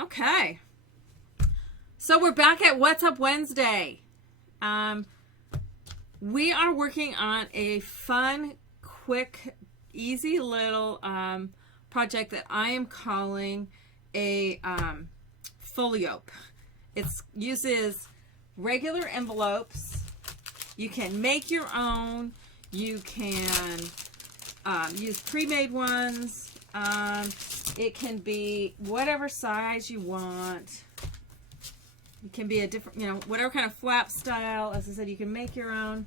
Okay. So we're back at What's Up Wednesday. We are working on a fun, quick, easy little project that I am calling a Foliope. It uses regular envelopes. You can make your own. You can use pre-made ones. It can be whatever size you want. It can be a different, whatever kind of flap style. As I said, you can make your own.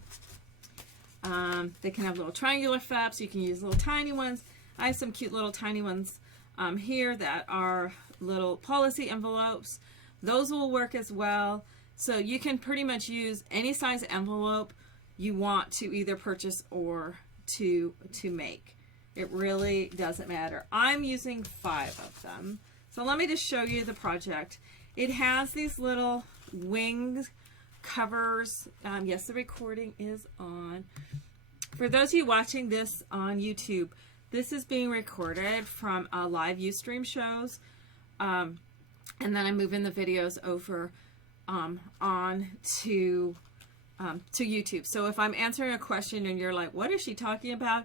They can have little triangular flaps. You can use little tiny ones. I have some cute little tiny ones here that are little policy envelopes. Those will work as well. So you can pretty much use any size envelope you want to either purchase or to make. It really doesn't matter. I'm using 5 of them. So let me just show you the project. It has these little wings covers. Yes, the recording is on. For those of you watching this on YouTube, this is being recorded from live Ustream shows. And then I'm moving the videos over on to YouTube. So if I'm answering a question and you're like, what is she talking about?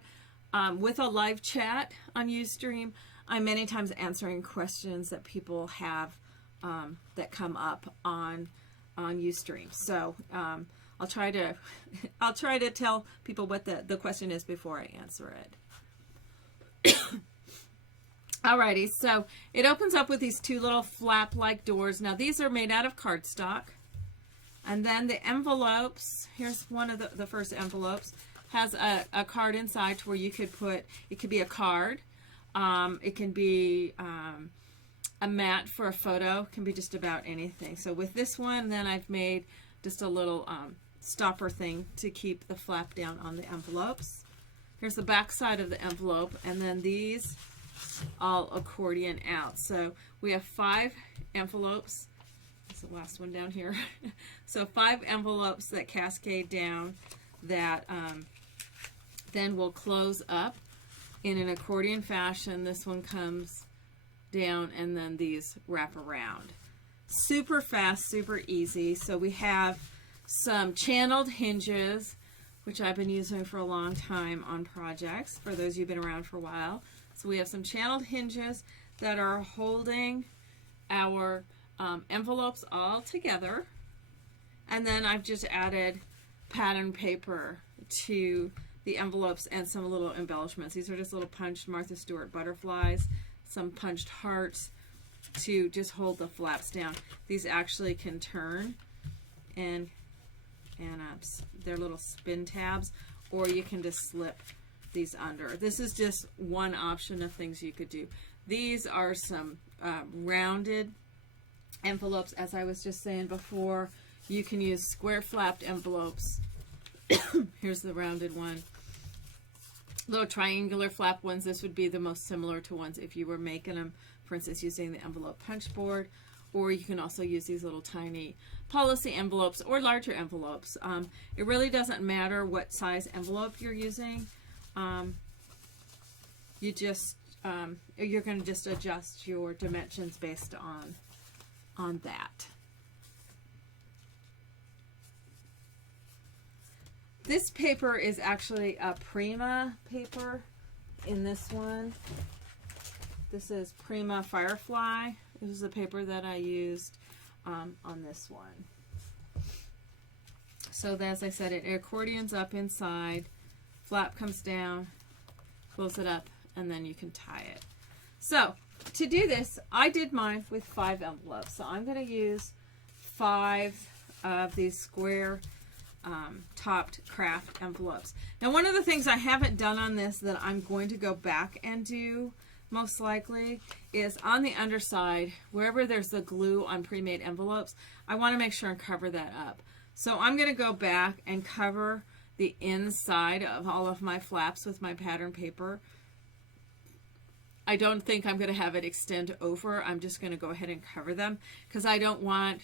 With a live chat on Ustream, I'm many times answering questions that people have that come up on Ustream. So I'll try to tell people what the question is before I answer it. Alrighty, so it opens up with these 2 little flap-like doors. Now these are made out of cardstock. And then the envelopes, here's one of the first envelopes, has a card inside to where you could put, it could be a card, it can be a mat for a photo, it can be just about anything. So with this one, then I've made just a little stopper thing to keep the flap down on the envelopes. Here's the back side of the envelope, and then these all accordion out. So we have 5 envelopes. That's the last one down here. So 5 envelopes that cascade down that then will close up in an accordion fashion. This one comes down and then these wrap around. Super fast, super easy. So we have some channeled hinges, which I've been using for a long time on projects, for those of you who've been around for a while. So we have some channeled hinges that are holding our envelopes all together. And then I've just added pattern paper to the envelopes and some little embellishments. These are just little punched Martha Stewart butterflies, some punched hearts to just hold the flaps down. These actually can turn and they're little spin tabs, or you can just slip these under. This is just one option of things you could do. These are some rounded envelopes, as I was just saying before. You can use square flapped envelopes. Here's the rounded one. Little triangular flap ones. This would be the most similar to ones if you were making them, for instance, using the envelope punch board. Or you can also use these little tiny policy envelopes or larger envelopes. It really doesn't matter what size envelope you're using. You're going to just adjust your dimensions based on that. This paper is actually a Prima paper in this one. This is Prima Firefly. This is the paper that I used on this one. So as I said, it accordions up inside, flap comes down, close it up, and then you can tie it. So to do this, I did mine with 5 envelopes. So I'm going to use 5 of these square topped craft envelopes. Now, one of the things I haven't done on this that I'm going to go back and do most likely is on the underside, wherever there's the glue on pre-made envelopes, I want to make sure and cover that up. So I'm going to go back and cover the inside of all of my flaps with my pattern paper. I don't think I'm going to have it extend over. I'm just going to go ahead and cover them because I don't want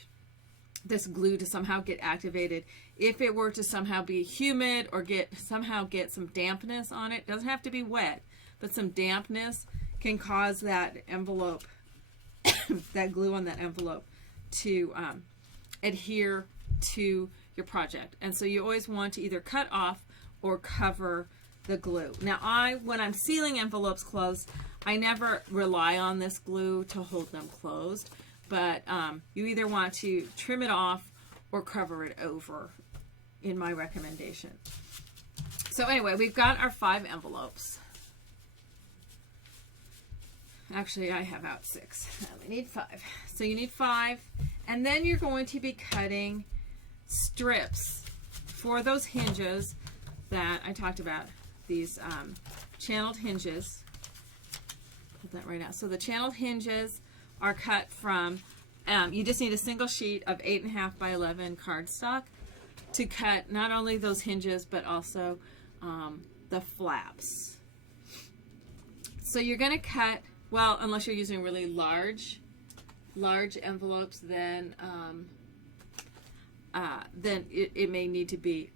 this glue to somehow get activated. If it were to somehow be humid or somehow get some dampness on it, doesn't have to be wet, but some dampness can cause that envelope that glue on that envelope to adhere to your project. And so you always want to either cut off or cover the glue. Now when I'm sealing envelopes closed, I never rely on this glue to hold them closed, but you either want to trim it off or cover it over in my recommendation. So anyway, we've got our 5 envelopes. Actually, I have out 6. We need 5. So you need 5, and then you're going to be cutting strips for those hinges that I talked about, these channeled hinges. Put that right out. So the channeled hinges are cut from, you just need a single sheet of 8.5 by 11 cardstock to cut not only those hinges but also the flaps. So you're going to cut, well, unless you're using really large envelopes, then it may need to be,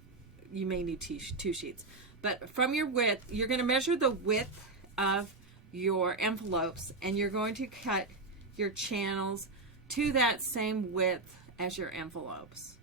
you may need 2 sheets. But from your width, you're going to measure the width of your envelopes, and you're going to cut your channels to that same width as your envelopes.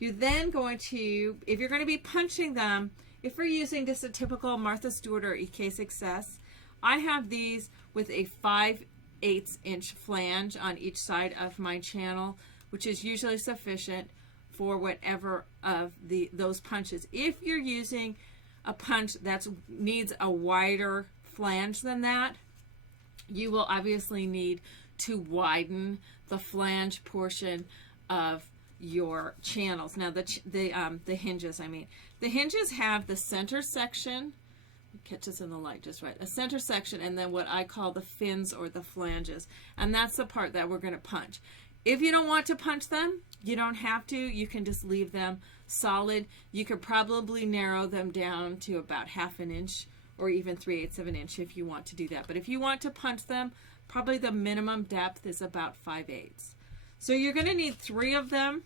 You're then going to, if you're going to be punching them, if we're using just a typical Martha Stewart or EK Success, I have these with a 5/8 inch flange on each side of my channel, which is usually sufficient for whatever of those punches. If you're using a punch that needs a wider flange than that, you will obviously need to widen the flange portion of your channels. Now the hinges, the hinges have the center section, catch this in the light just right, a center section, and then what I call the fins or the flanges, and that's the part that we're going to punch. If you don't want to punch them, you don't have to. You can just leave them solid. You could probably narrow them down to about 1/2 inch or even 3/8 of an inch if you want to do that. But if you want to punch them, probably the minimum depth is about 5/8. So you're going to need 3 of them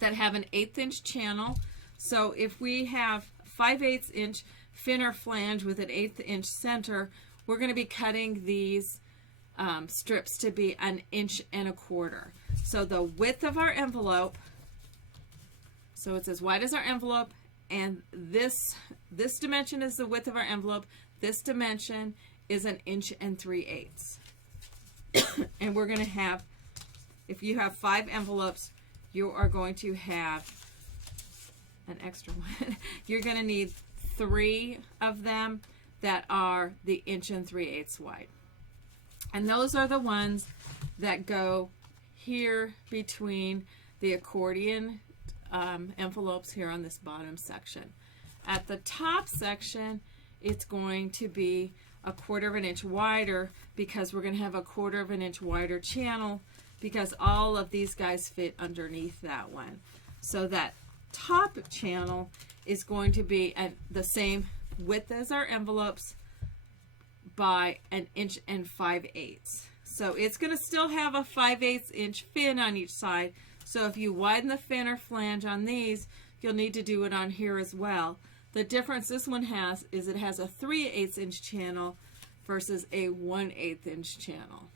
that have an 1/8 inch channel. So if we have 5/8 inch fin or flange with an 1/8 inch center, we're going to be cutting these strips to be 1.25 inches. So the width of our envelope, so it's as wide as our envelope, and this dimension is the width of our envelope. This dimension is 1 3/8 inches. And we're going to have, if you have 5 envelopes, you are going to have an extra one. You're going to need 3 of them that are the 1 3/8 inches wide. And those are the ones that go here between the accordion envelopes here on this bottom section. At the top section, it's going to be 1/4 inch wider, because we're going to have 1/4 inch wider channel, because all of these guys fit underneath that one. So that top channel is going to be the same width as our envelopes by 1 5/8 inches. So it's going to still have a 5/8 inch fin on each side. So if you widen the fin or flange on these, you'll need to do it on here as well. The difference this one has is it has a 3/8 inch channel versus a 1/8 inch channel.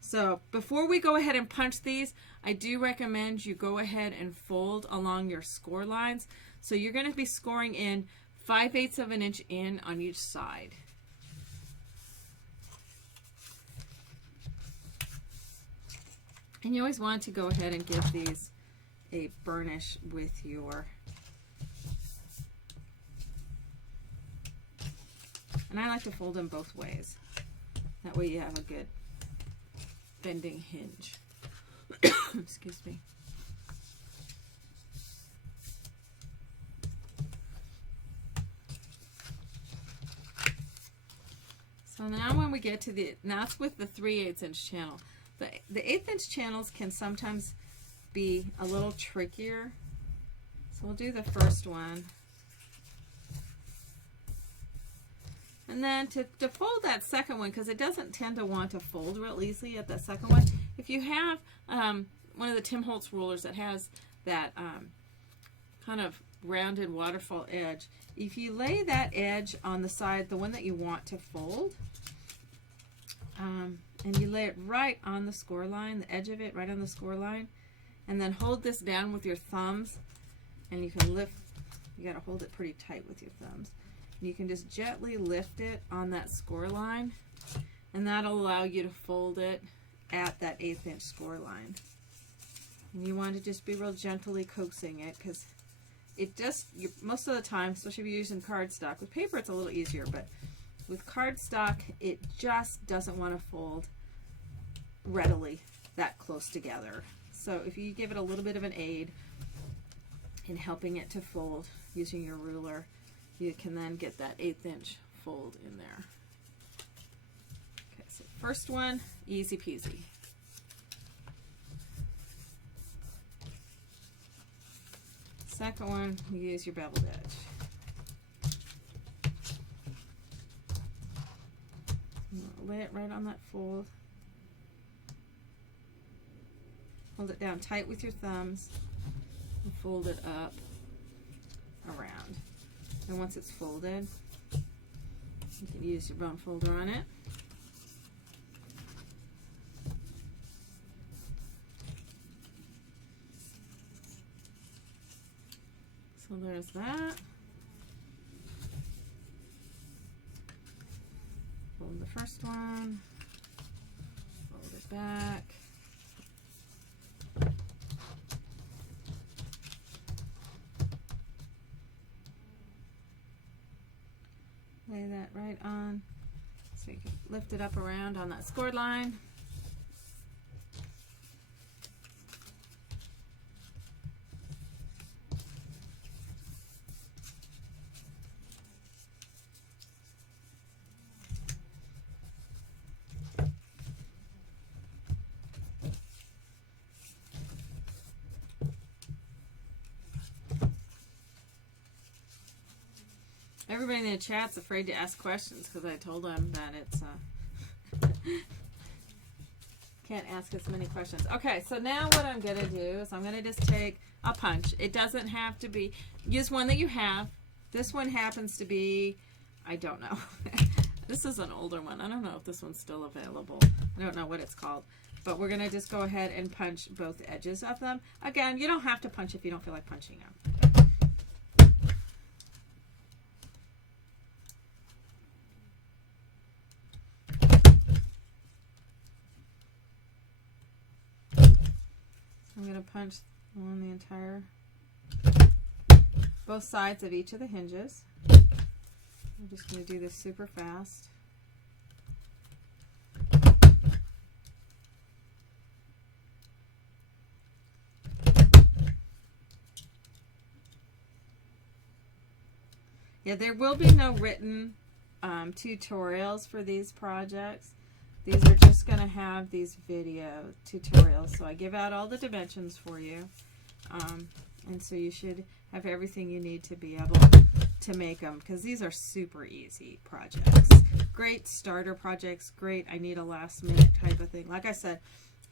So before we go ahead and punch these, I do recommend you go ahead and fold along your score lines. So you're going to be scoring in 5/8 of an inch in on each side. And you always want to go ahead and give these a burnish with your, and I like to fold them both ways. That way you have a good bending hinge. Excuse me. So now when we get to now it's with the 3/8 inch channel. The 1/8 inch channels can sometimes be a little trickier. So we'll do the first one. And then to fold that second one, because it doesn't tend to want to fold real easily at that second one, if you have one of the Tim Holtz rulers that has that kind of rounded waterfall edge, if you lay that edge on the side, the one that you want to fold, and you lay it right on the score line, the edge of it right on the score line, and then hold this down with your thumbs, and you can lift, you got to hold it pretty tight with your thumbs. And you can just gently lift it on that score line, and that'll allow you to fold it at that 1/8 inch score line. And you want to just be real gently coaxing it, because it just, most of the time, especially if you're using cardstock, with paper it's a little easier, but with cardstock it just doesn't want to fold readily that close together. So if you give it a little bit of an aid in helping it to fold using your ruler, you can then get that 1/8 inch fold in there. Okay, so first one, easy peasy. Second one, you use your beveled edge. Lay it right on that fold. Hold it down tight with your thumbs and fold it up around. And once it's folded, you can use your bone folder on it. So there's that. Fold the first one, fold it back. Lay that right on, so you can lift it up around on that scored line. Everybody in the chat's afraid to ask questions because I told them that it's can't ask as many questions. Okay, so now what I'm going to do is I'm going to just take a punch. It doesn't have to be, use one that you have. This one happens to be, I don't know. This is an older one. I don't know if this one's still available. I don't know what it's called. But we're going to just go ahead and punch both edges of them. Again, you don't have to punch if you don't feel like punching them. I'm going to punch along the entire, both sides of each of the hinges. I'm just going to do this super fast. Yeah, there will be no written tutorials for these projects. These are just going to have these video tutorials. So I give out all the dimensions for you. And so you should have everything you need to be able to make them, because these are super easy projects. Great starter projects, great I need a last minute type of thing. Like I said,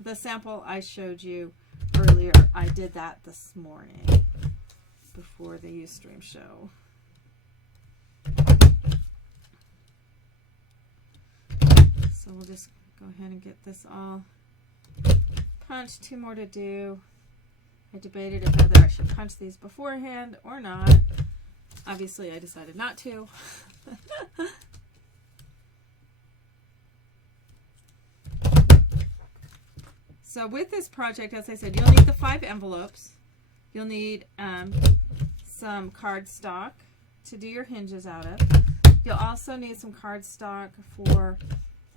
the sample I showed you earlier, I did that this morning before the Ustream show. So we'll just go ahead and get this all punched. 2 more to do. I debated if whether I should punch these beforehand or not. Obviously, I decided not to. So with this project, as I said, you'll need the 5 envelopes. You'll need some cardstock to do your hinges out of. You'll also need some cardstock for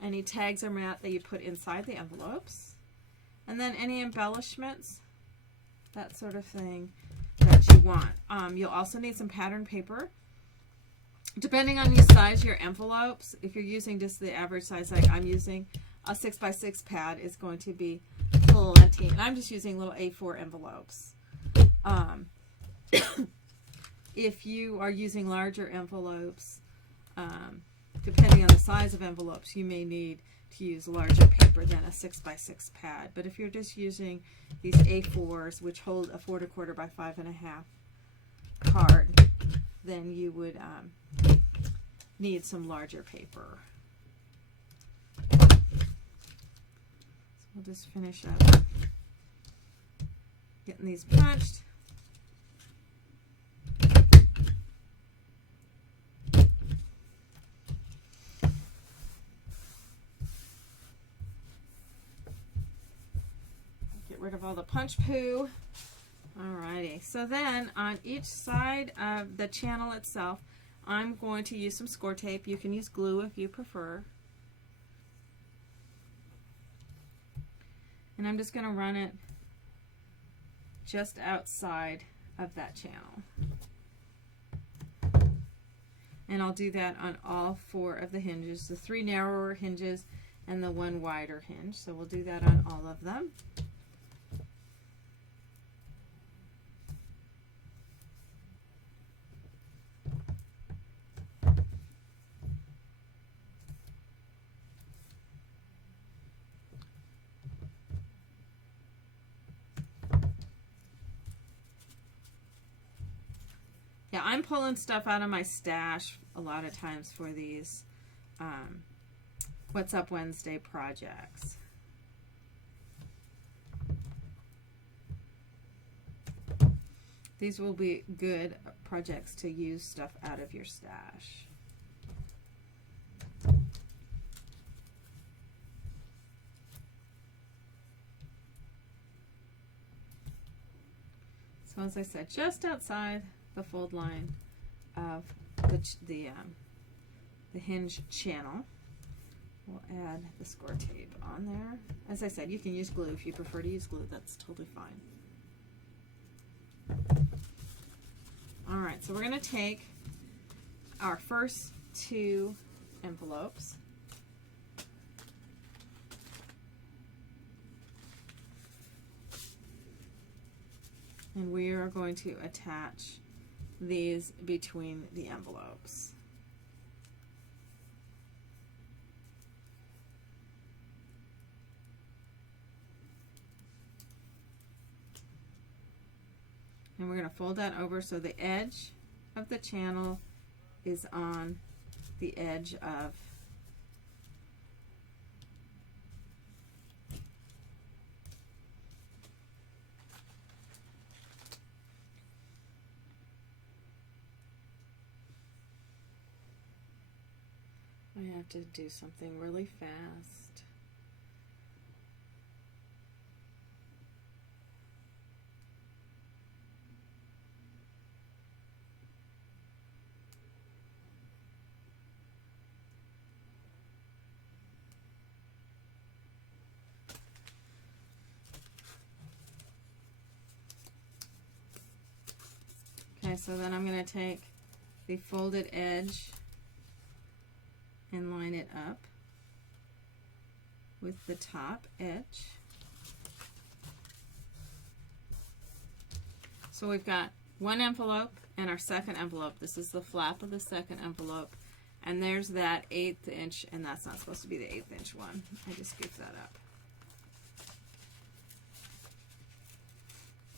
any tags or mat that you put inside the envelopes, and then any embellishments, that sort of thing that you want. You'll also need some pattern paper. Depending on the size of your envelopes, if you're using just the average size, like I'm using a 6x6 pad, is going to be plenty, and I'm just using little A4 envelopes. If you are using larger envelopes, depending on the size of envelopes, you may need to use larger paper than a 6x6 pad. But if you're just using these A4s, which hold a 4 1/4 by 5.5 card, then you would need some larger paper. just finish up getting these punched. Get rid of all the punch poo. Alrighty, so then on each side of the channel itself, I'm going to use some score tape. You can use glue if you prefer. And I'm just going to run it just outside of that channel. And I'll do that on all 4 of the hinges, the 3 narrower hinges and the 1 wider hinge. So we'll do that on all of them. Yeah, I'm pulling stuff out of my stash a lot of times for these What's Up Wednesday projects. These will be good projects to use stuff out of your stash. So as I said, just outside the fold line of the hinge channel, we'll add the score tape on there. As I said, you can use glue if you prefer to use glue. That's totally fine. All right, so we're going to take our first 2 envelopes. And we are going to attach these between the envelopes. And we're going to fold that over so the edge of the channel is on the edge of I have to do something really fast. Okay, so then I'm going to take the folded edge and line it up with the top edge. So we've got 1 envelope and our second envelope. This is the flap of the second envelope, and there's that 1/8 inch, and that's not supposed to be the 1/8 inch one. I just goofed that up.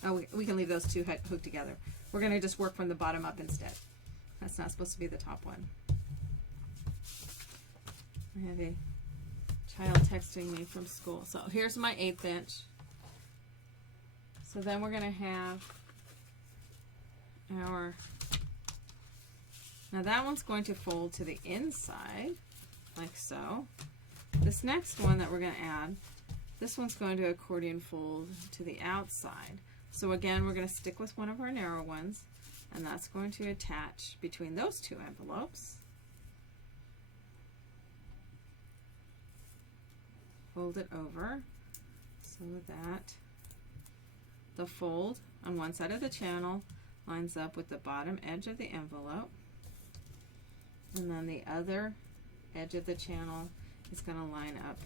Oh, we can leave those 2 hooked together. We're going to just work from the bottom up instead. That's not supposed to be the top one. I have a child texting me from school. So here's my 1/8 inch. So then we're going to have our, now that one's going to fold to the inside, like so. This next one that we're going to add, this one's going to accordion fold to the outside. So again, we're going to stick with one of our narrow ones, and that's going to attach between those 2 envelopes. Fold it over so that the fold on one side of the channel lines up with the bottom edge of the envelope, and then the other edge of the channel is going to line up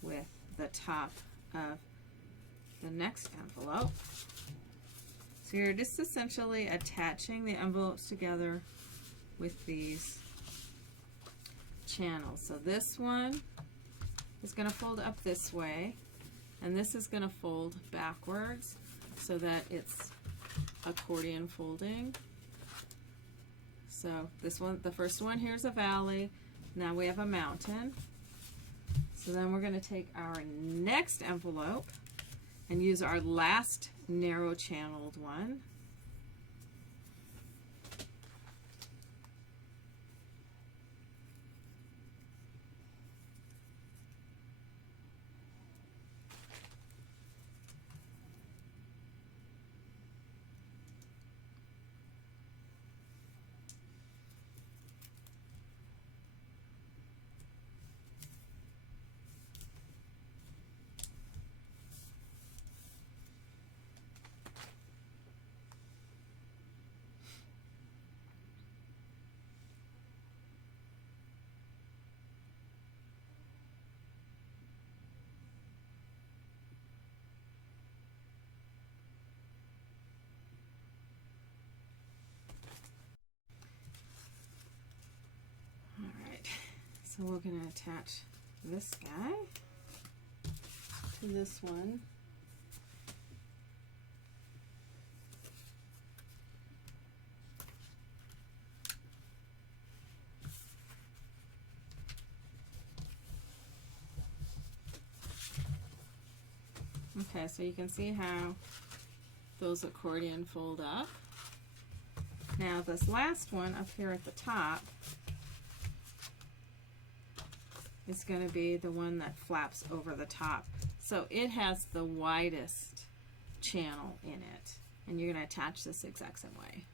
with the top of the next envelope. So you're just essentially attaching the envelopes together with these channels. So this one is going to fold up this way, and this is going to fold backwards so that it's accordion folding. So this one, the first one here is a valley. Now we have a mountain. So then we're going to take our next envelope and use our last narrow channeled one. So we're going to attach this guy to this one. Okay, so you can see how those accordion fold up. Now this last one up here at the top is going to be the one that flaps over the top. So it has the widest channel in it. And you're going to attach this exact same way.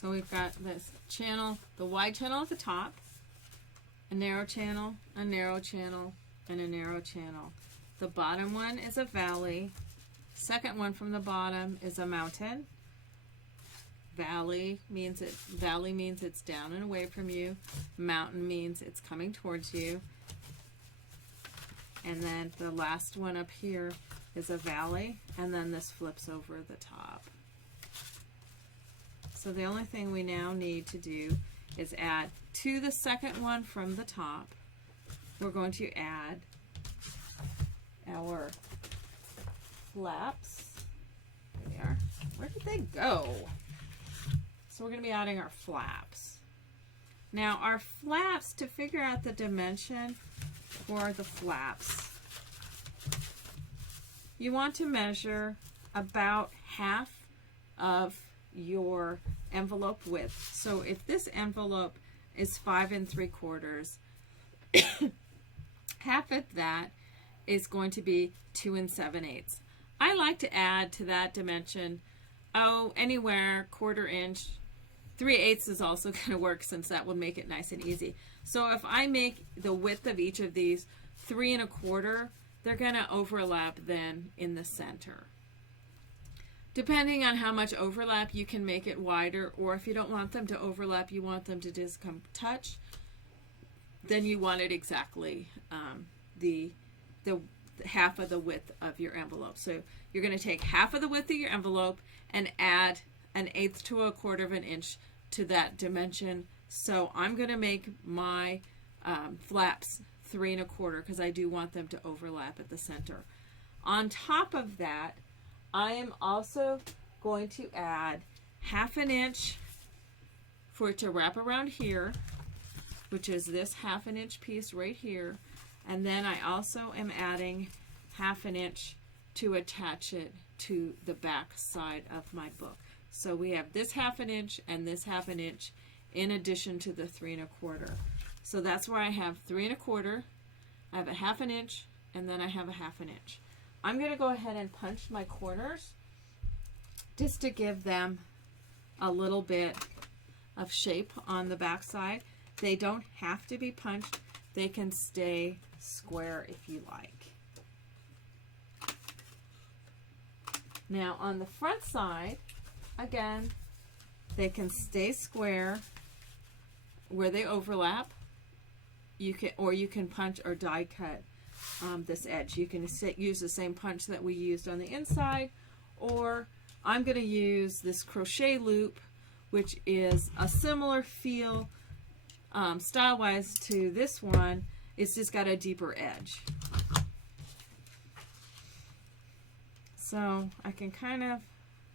So we've got this channel, the wide channel at the top, a narrow channel, a narrow channel, and a narrow channel. The bottom one is a valley. Second one from the bottom is a mountain. Valley means it's down and away from you. Mountain means it's coming towards you. And then the last one up here is a valley, and then this flips over the top. So the only thing we now need to do is add to the second one from the top. We're going to add our flaps. There they are. Where did they go? So we're going to be adding our flaps. Now our flaps, to figure out the dimension for the flaps, you want to measure about half of your envelope width. So if this envelope is 5 3/4, half of that is going to be 2 7/8. I like to add to that dimension, anywhere 1/4 inch. 3/8 is also going to work, since that will make it nice and easy. So if I make the width of each of these 3 1/4, they're going to overlap then in the center. Depending on how much overlap, you can make it wider, or if you don't want them to overlap, you want them to just come touch, then you want it exactly the half of the width of your envelope. So you're going to take half of the width of your envelope and add 1/8 to 1/4 inch to that dimension. So I'm going to make my flaps 3 1/4 because I do want them to overlap at the center. On top of that, I am also going to add 1/2 inch for it to wrap around here, which is this 1/2 inch piece right here. And then I also am adding 1/2 inch to attach it to the back side of my book. So we have this 1/2 inch and this 1/2 inch in addition to the 3 1/4. So that's where I have 3 1/4, I have a 1/2 inch, and then I have a 1/2 inch. I'm going to go ahead and punch my corners just to give them a little bit of shape on the back side. They don't have to be punched. They can stay square if you like. Now on the front side, again, they can stay square where they overlap, you can punch or die cut this edge. You can use the same punch that we used on the inside, or I'm going to use this crochet loop, which is a similar feel style-wise to this one. It's just got a deeper edge. So I can kind of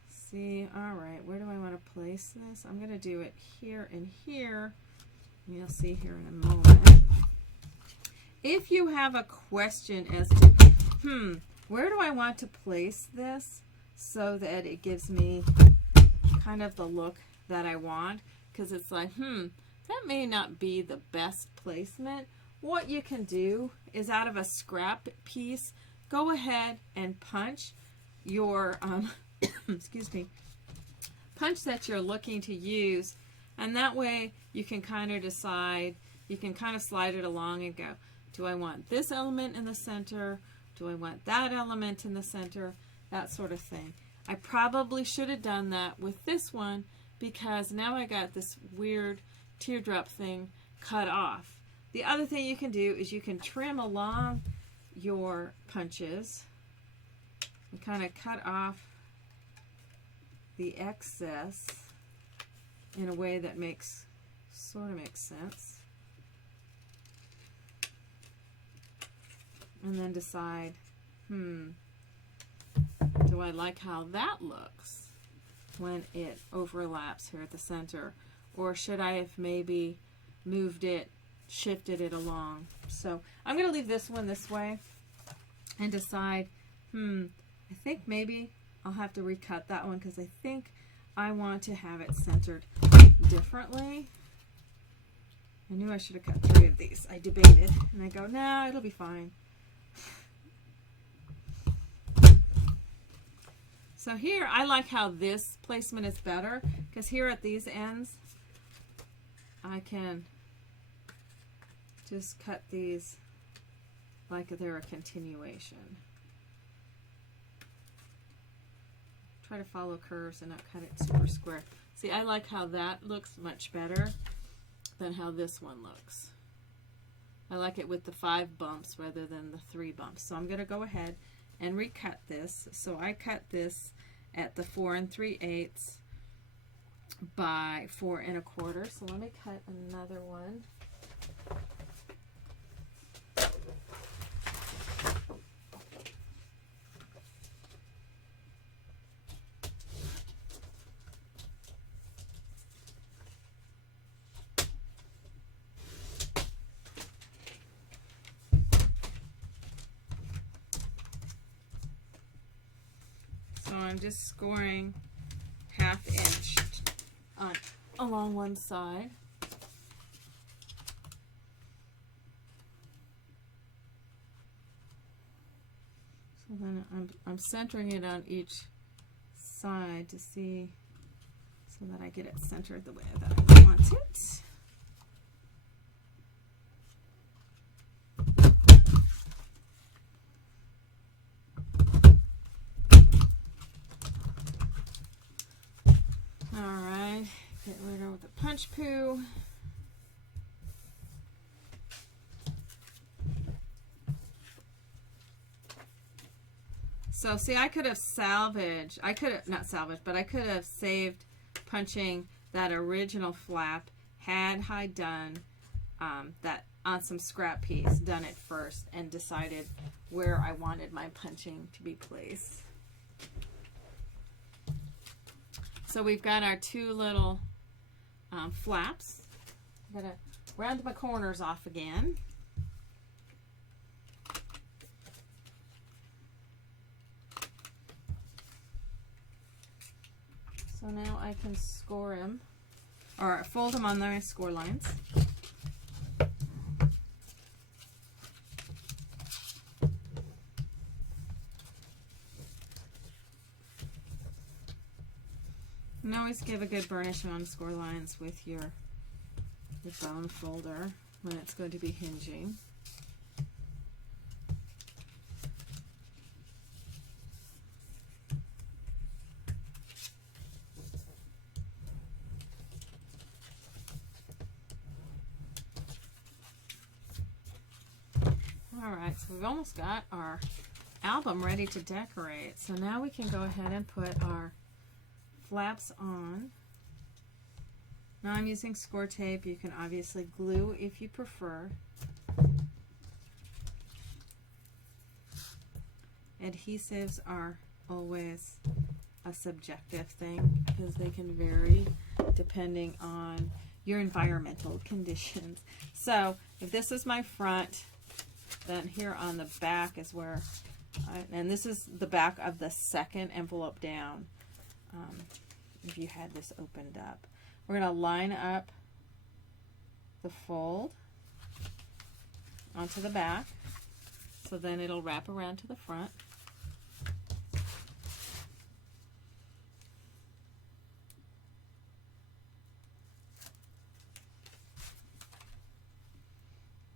see, all right, where do I want to place this? I'm going to do it here and here. You'll see here in a moment. If you have a question as to, where do I want to place this so that it gives me kind of the look that I want, because it's like, that may not be the best placement. What you can do is, out of a scrap piece, go ahead and punch your, excuse me, punch that you're looking to use, and that way you can kind of decide, you can kind of slide it along and go, do I want this element in the center? Do I want that element in the center? That sort of thing. I probably should have done that with this one, because now I got this weird teardrop thing cut off. The other thing you can do is you can trim along your punches and kind of cut off the excess in a way that sort of makes sense. And then decide, do I like how that looks when it overlaps here at the center? Or should I have maybe moved it, shifted it along? So I'm going to leave this one this way and decide, I think maybe I'll have to recut that one, because I think I want to have it centered differently. I knew I should have cut 3 of these. I debated, and I go, nah, it'll be fine. So here, I like how this placement is better, because here at these ends, I can just cut these like they're a continuation. Try to follow curves and not cut it super square. See, I like how that looks much better than how this one looks. I like it with the 5 bumps rather than the 3 bumps. So I'm going to go ahead and recut this. So I cut this at the 4 3/8 by 4 1/4. So let me cut another one. So I'm just scoring 1/2 inch along one side. So then I'm centering it on each side to see, so that I get it centered the way that I want it. Alright, get rid of the punch poo. So see, I could have salvaged, I could have saved punching that original flap had I done that on some scrap piece, done it first and decided where I wanted my punching to be placed. So we've got our 2 little flaps. I'm going to round my corners off again. So now I can score them, or fold them on their score lines. And always give a good burnish on score lines with your bone folder when it's going to be hinging. All right, so we've almost got our album ready to decorate. So now we can go ahead and put our flaps on. Now I'm using score tape. You can obviously glue if you prefer. Adhesives are always a subjective thing because they can vary depending on your environmental conditions. So if this is my front, then here on the back is where, and this is the back of the second envelope down, if you had this opened up. We're going to line up the fold onto the back, so then it'll wrap around to the front.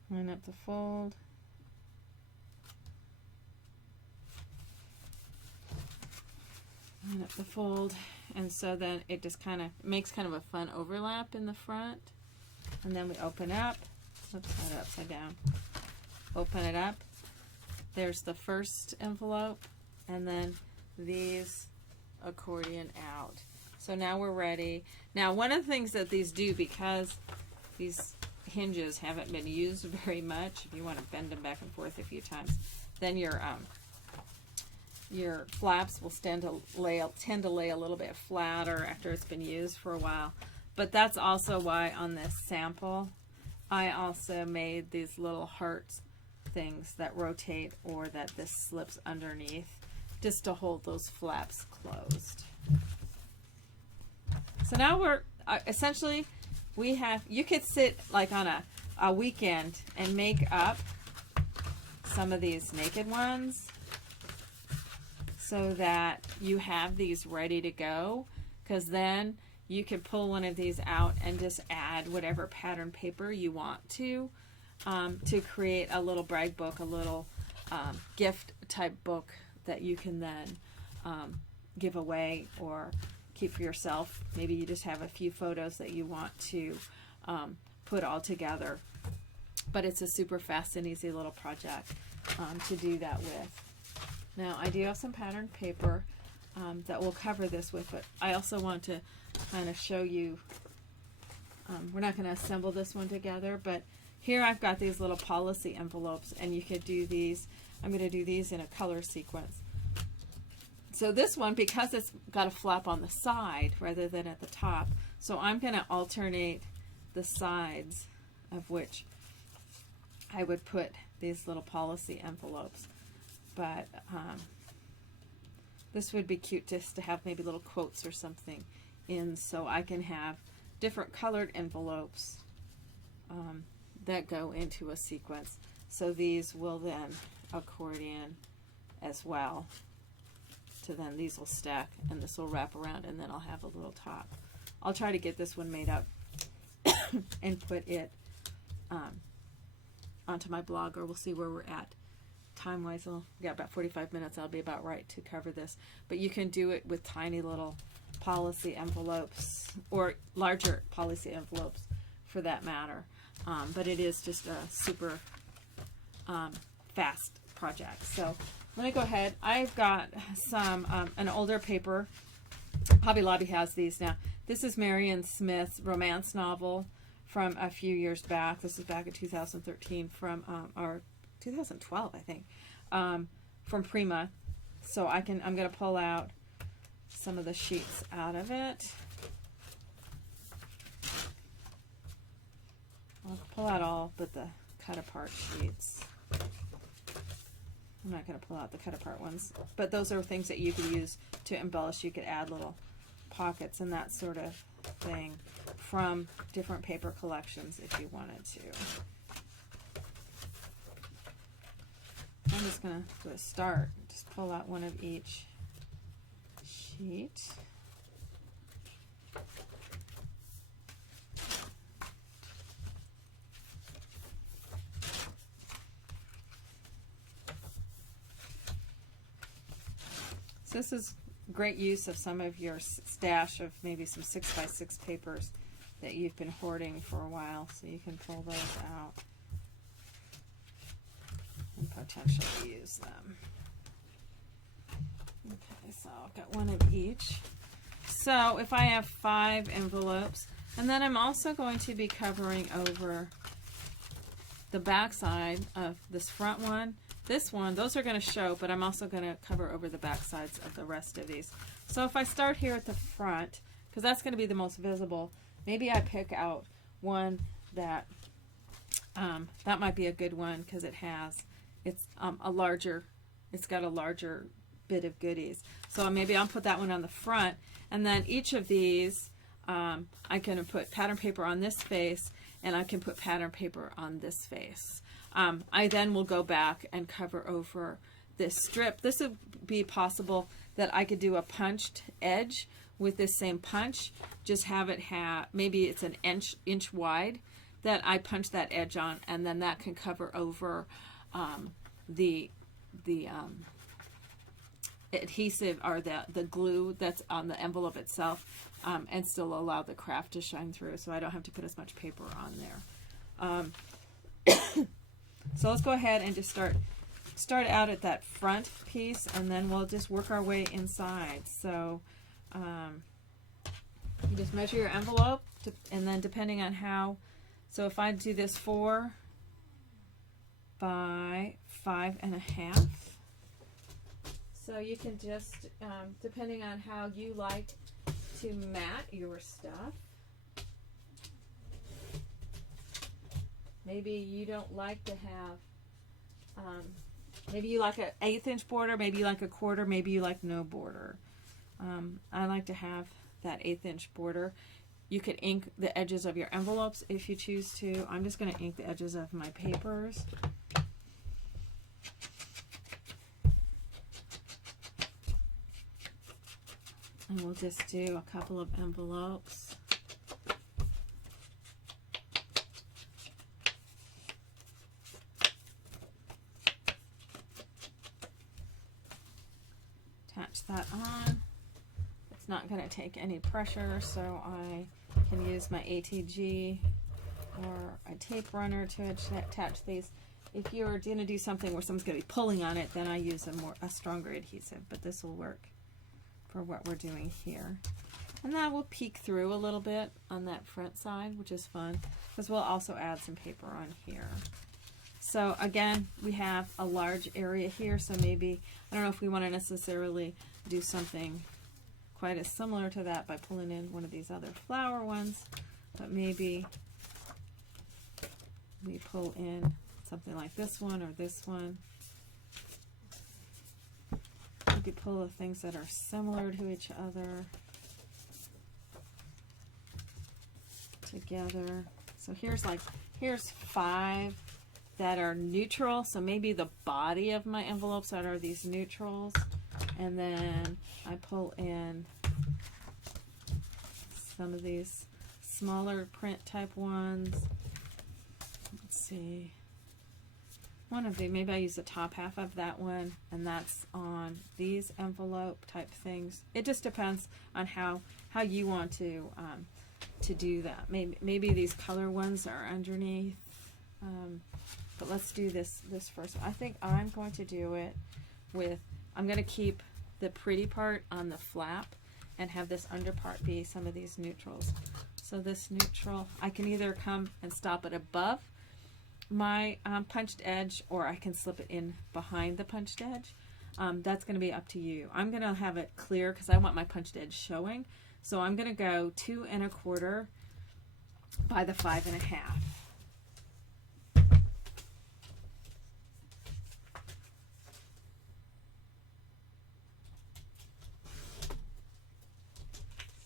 Line up the fold. Line up the fold, and so then it just kind of makes kind of a fun overlap in the front. And then we open up. Oops, I had it upside down. Open it up. There's the first envelope, and then these accordion out. So now we're ready. Now, one of the things that these do, because these hinges haven't been used very much, if you want to bend them back and forth a few times, then your flaps will tend to lay a little bit flatter after it's been used for a while. But that's also why on this sample I also made these little heart things that rotate, or that this slips underneath, just to hold those flaps closed. So now we're essentially, you could sit like on a weekend and make up some of these naked ones so that you have these ready to go, because then you could pull one of these out and just add whatever pattern paper you want to create a little brag book, a little gift type book that you can then give away or keep for yourself. Maybe you just have a few photos that you want to put all together. But it's a super fast and easy little project to do that with. Now, I do have some pattern paper that we'll cover this with, but I also want to kind of show you, we're not going to assemble this one together, but here I've got these little policy envelopes, and you could do these. I'm going to do these in a color sequence. So this one, because it's got a flap on the side rather than at the top, so I'm going to alternate the sides of which I would put these little policy envelopes. But this would be cute just to have maybe little quotes or something in, so I can have different colored envelopes that go into a sequence. So these will then accordion as well. So then these will stack, and this will wrap around, and then I'll have a little top. I'll try to get this one made up and put it onto my blog, or we'll see where we're at time-wise. We've got about 45 minutes. That'll be about right to cover this. But you can do it with tiny little policy envelopes, or larger policy envelopes for that matter. But it is just a super fast project. So let me go ahead. I've got some an older paper. Hobby Lobby has these now. This is Marion Smith's romance novel from a few years back. This is back in 2013 from or 2012, I think, from Prima. So I'm going to pull out some of the sheets out of it. I'll pull out all but the cut apart sheets. I'm not going to pull out the cut apart ones, but those are things that you could use to embellish. You could add little pockets and that sort of thing from different paper collections if you wanted to. I'm just going to start, just pull out one of each sheet. So this is great use of some of your stash of maybe some 6x6 papers that you've been hoarding for a while, so you can pull those out. potentially use them. Okay, so I've got one of each. So if I have 5 envelopes, and then I'm also going to be covering over the back side of this front one, this one, those are going to show, but I'm also going to cover over the back sides of the rest of these. So if I start here at the front, because that's going to be the most visible, maybe I pick out one that that might be a good one because it's got a larger bit of goodies. So maybe I'll put that one on the front, and then each of these I can put pattern paper on this face, and I can put pattern paper on this face. I then will go back and cover over this strip. This would be possible that I could do a punched edge with this same punch, just have it maybe it's an inch wide that I punch that edge on, and then that can cover over the adhesive or the glue that's on the envelope itself, and still allow the craft to shine through, so I don't have to put as much paper on there. So let's go ahead and just start out at that front piece, and then we'll just work our way inside. So you just measure your envelope, and then depending on how, so if I do this 4 by 5.5, so you can just, depending on how you like to mat your stuff, maybe you don't like to have, maybe you like an 1/8 inch border, maybe you like a 1/4, maybe you like no border. I like to have that 1/8 inch border. You could ink the edges of your envelopes if you choose to. I'm just going to ink the edges of my papers. And we'll just do a couple of envelopes. Attach that on. It's not going to take any pressure, so I can use my ATG or a tape runner to attach these. If you're going to do something where someone's going to be pulling on it, then I use a stronger adhesive, but this will work for what we're doing here. And that will peek through a little bit on that front side, which is fun, because we'll also add some paper on here. So again, we have a large area here, so maybe, I don't know if we want to necessarily do something quite as similar to that by pulling in one of these other flower ones, but maybe we pull in something like this one or this one. We could pull the things that are similar to each other together. So here's 5 that are neutral, so maybe the body of my envelopes that are these neutrals, and then I pull in some of these smaller print type ones. Let's see, one of the, maybe I use the top half of that one, and that's on these envelope type things. It just depends on how you want to do that. Maybe these color ones are underneath, but let's do this first. I think I'm going to do it with, I'm going to keep the pretty part on the flap and have this under part be some of these neutrals. So this neutral, I can either come and stop it above my punched edge, or I can slip it in behind the punched edge. That's going to be up to you. I'm going to have it clear because I want my punched edge showing. So I'm going to go 2 1/4 by the 5.5.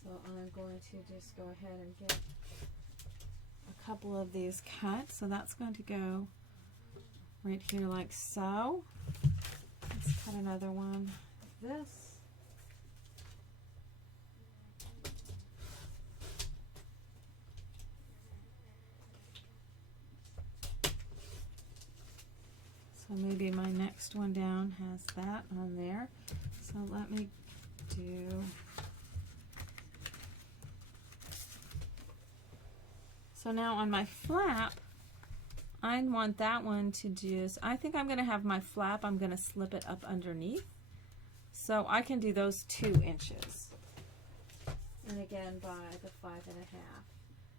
So I'm going to just go ahead and get a couple of these cut. So that's going to go right here like so. Let's cut another one like this. So maybe my next one down has that on there. So let me do, so now on my flap, I want that one to just, I think I'm going to have my flap, I'm going to slip it up underneath. So I can do those 2 inches. And again by the 5.5,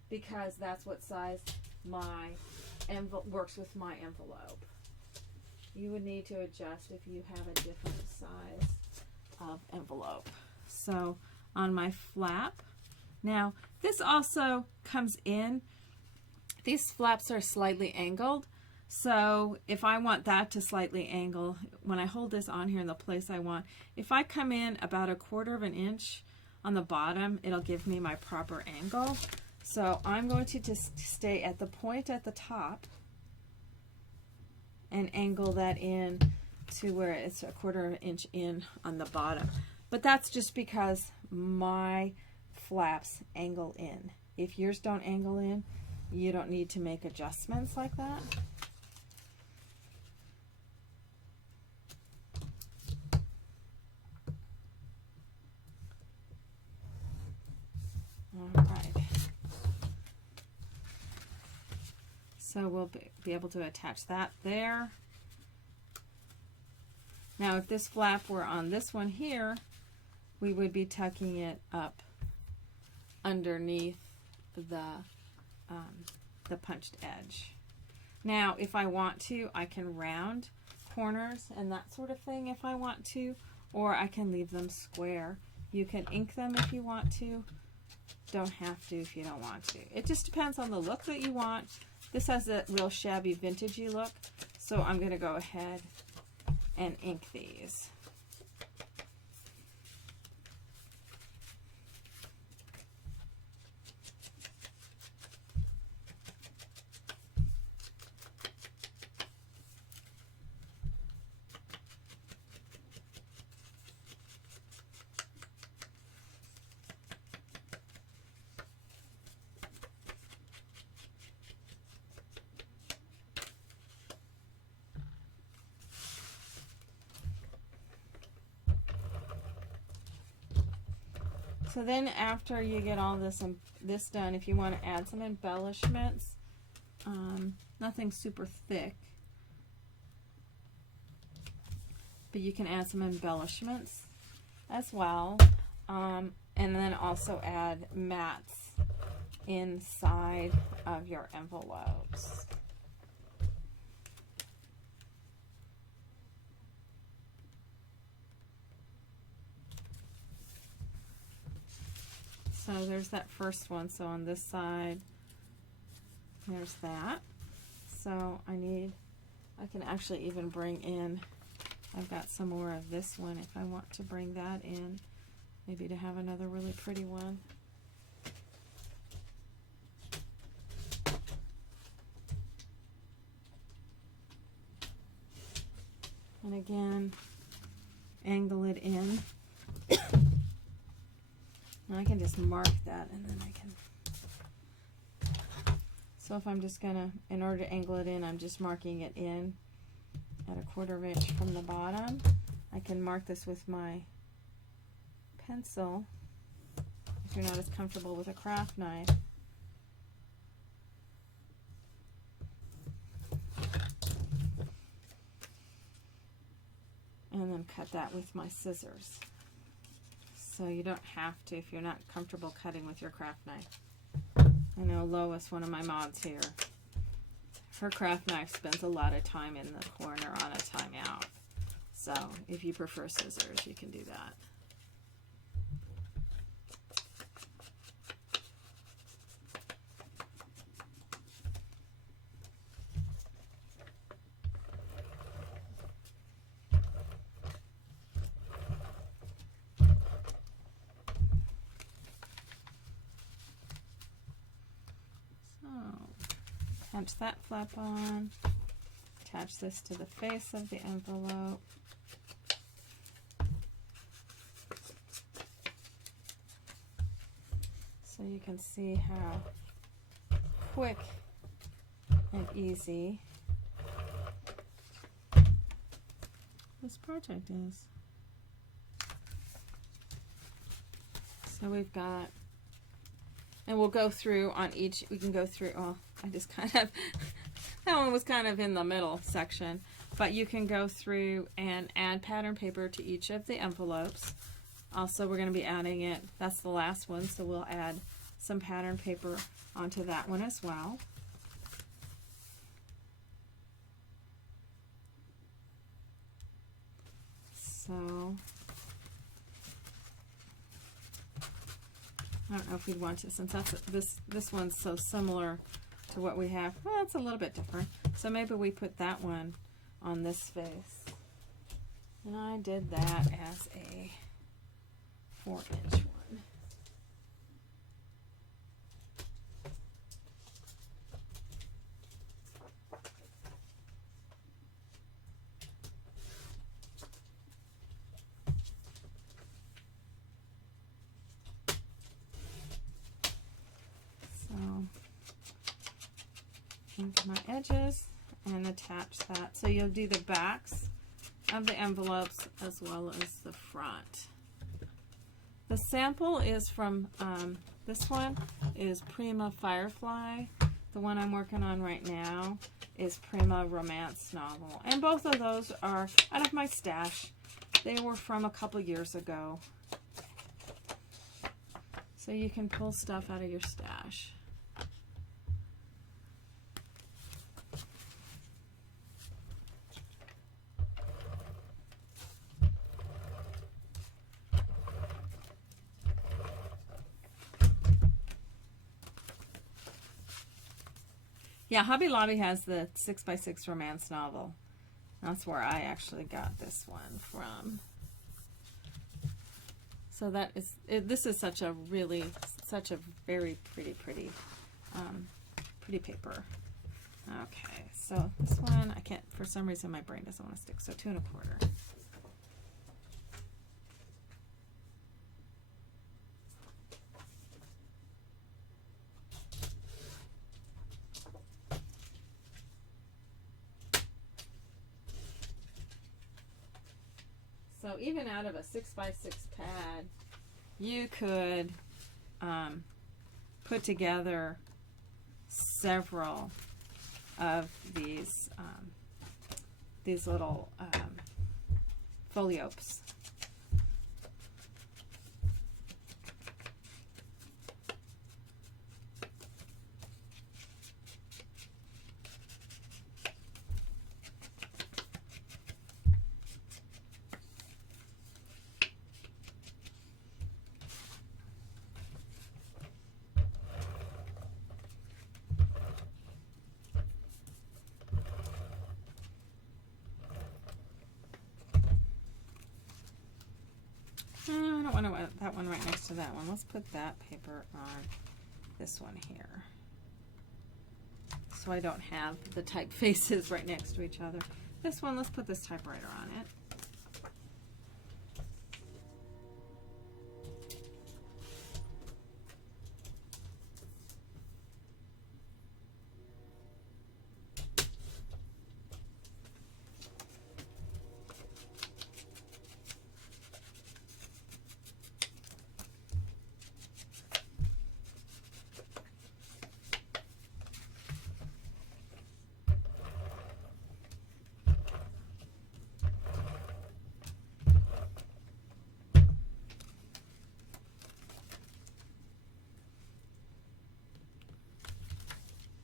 because that's what size my envelope works with my envelope. You would need to adjust if you have a different size of envelope. So on my flap, now this also comes in, these flaps are slightly angled, so if I want that to slightly angle, when I hold this on here in the place I want, if I come in about 1/4 inch on the bottom, it'll give me my proper angle. So I'm going to just stay at the point at the top and angle that in to where it's 1/4 inch in on the bottom. But that's just because my flaps angle in. If yours don't angle in, you don't need to make adjustments like that. All right. So we'll be able to attach that there. Now if this flap were on this one here, we would be tucking it up underneath the punched edge. Now if I want to, I can round corners and that sort of thing if I want to, or I can leave them square. You can ink them if you want to. Don't have to if you don't want to. It just depends on the look that you want. This has a real shabby vintagey look, so I'm going to go ahead and ink these. So then after you get all this done, if you want to add some embellishments, nothing super thick, but you can add some embellishments as well, and then also add mats inside of your envelopes. So there's that first one. So on this side, there's that. So I can actually even bring in, I've got some more of this one if I want to bring that in, maybe to have another really pretty one. And again, angle it in. And I can just mark that, and then I can, so if I'm just gonna, in order to angle it in, I'm just marking it in at 1/4 inch from the bottom. I can mark this with my pencil if you're not as comfortable with a craft knife. And then cut that with my scissors. So you don't have to if you're not comfortable cutting with your craft knife. I know Lois, one of my mods here, her craft knife spends a lot of time in the corner on a timeout. So if you prefer scissors, you can do that. Punch that flap on, attach this to the face of the envelope. So you can see how quick and easy this project is. So we've got, and we'll go through on each, we can go through, oh, I just kind of That one was kind of in the middle section, but you can go through and add pattern paper to each of the envelopes. Also, we're going to be adding it, that's the last one, so we'll add some pattern paper onto that one as well. So, I don't know if we'd want to, since that's this one's so similar to what we have. Well, it's a little bit different. So maybe we put that one on this face. And I did that as a 4-inch one. Into my edges and attach that. So you'll do the backs of the envelopes as well as the front. The sample is from, this one is Prima Firefly. The one I'm working on right now is Prima Romance Novel. And both of those are out of my stash. They were from a couple years ago. So you can pull stuff out of your stash. Yeah, Hobby Lobby has the 6x6 romance novel. That's where I actually got this one from. So that is, this is such a very pretty paper. Okay, so this one, I can't, for some reason my brain doesn't want to stick, so 2 1/4. So even out of a 6x6 pad, you could put together several of these little foliopes. I don't want to that one right next to that one. Let's put that paper on this one here, so I don't have the typefaces right next to each other. This one, let's put this typewriter on it.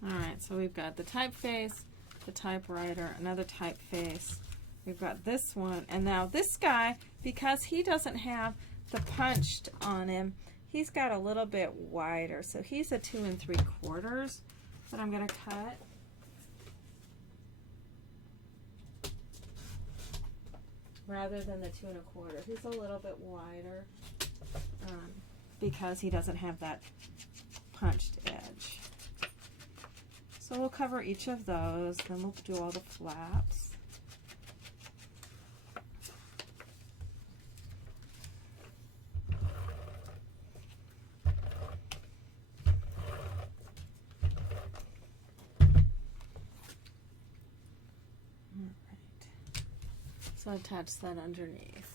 Alright, so we've got the typeface, the typewriter, another typeface. We've got this one, and now this guy, because he doesn't have the punched on him, he's got a little bit wider. So he's a 2 3/4 that I'm going to cut. Rather than the 2 1/4. He's a little bit wider because he doesn't have that punched edge. So we'll cover each of those, then we'll do all the flaps. All right. So attach that underneath.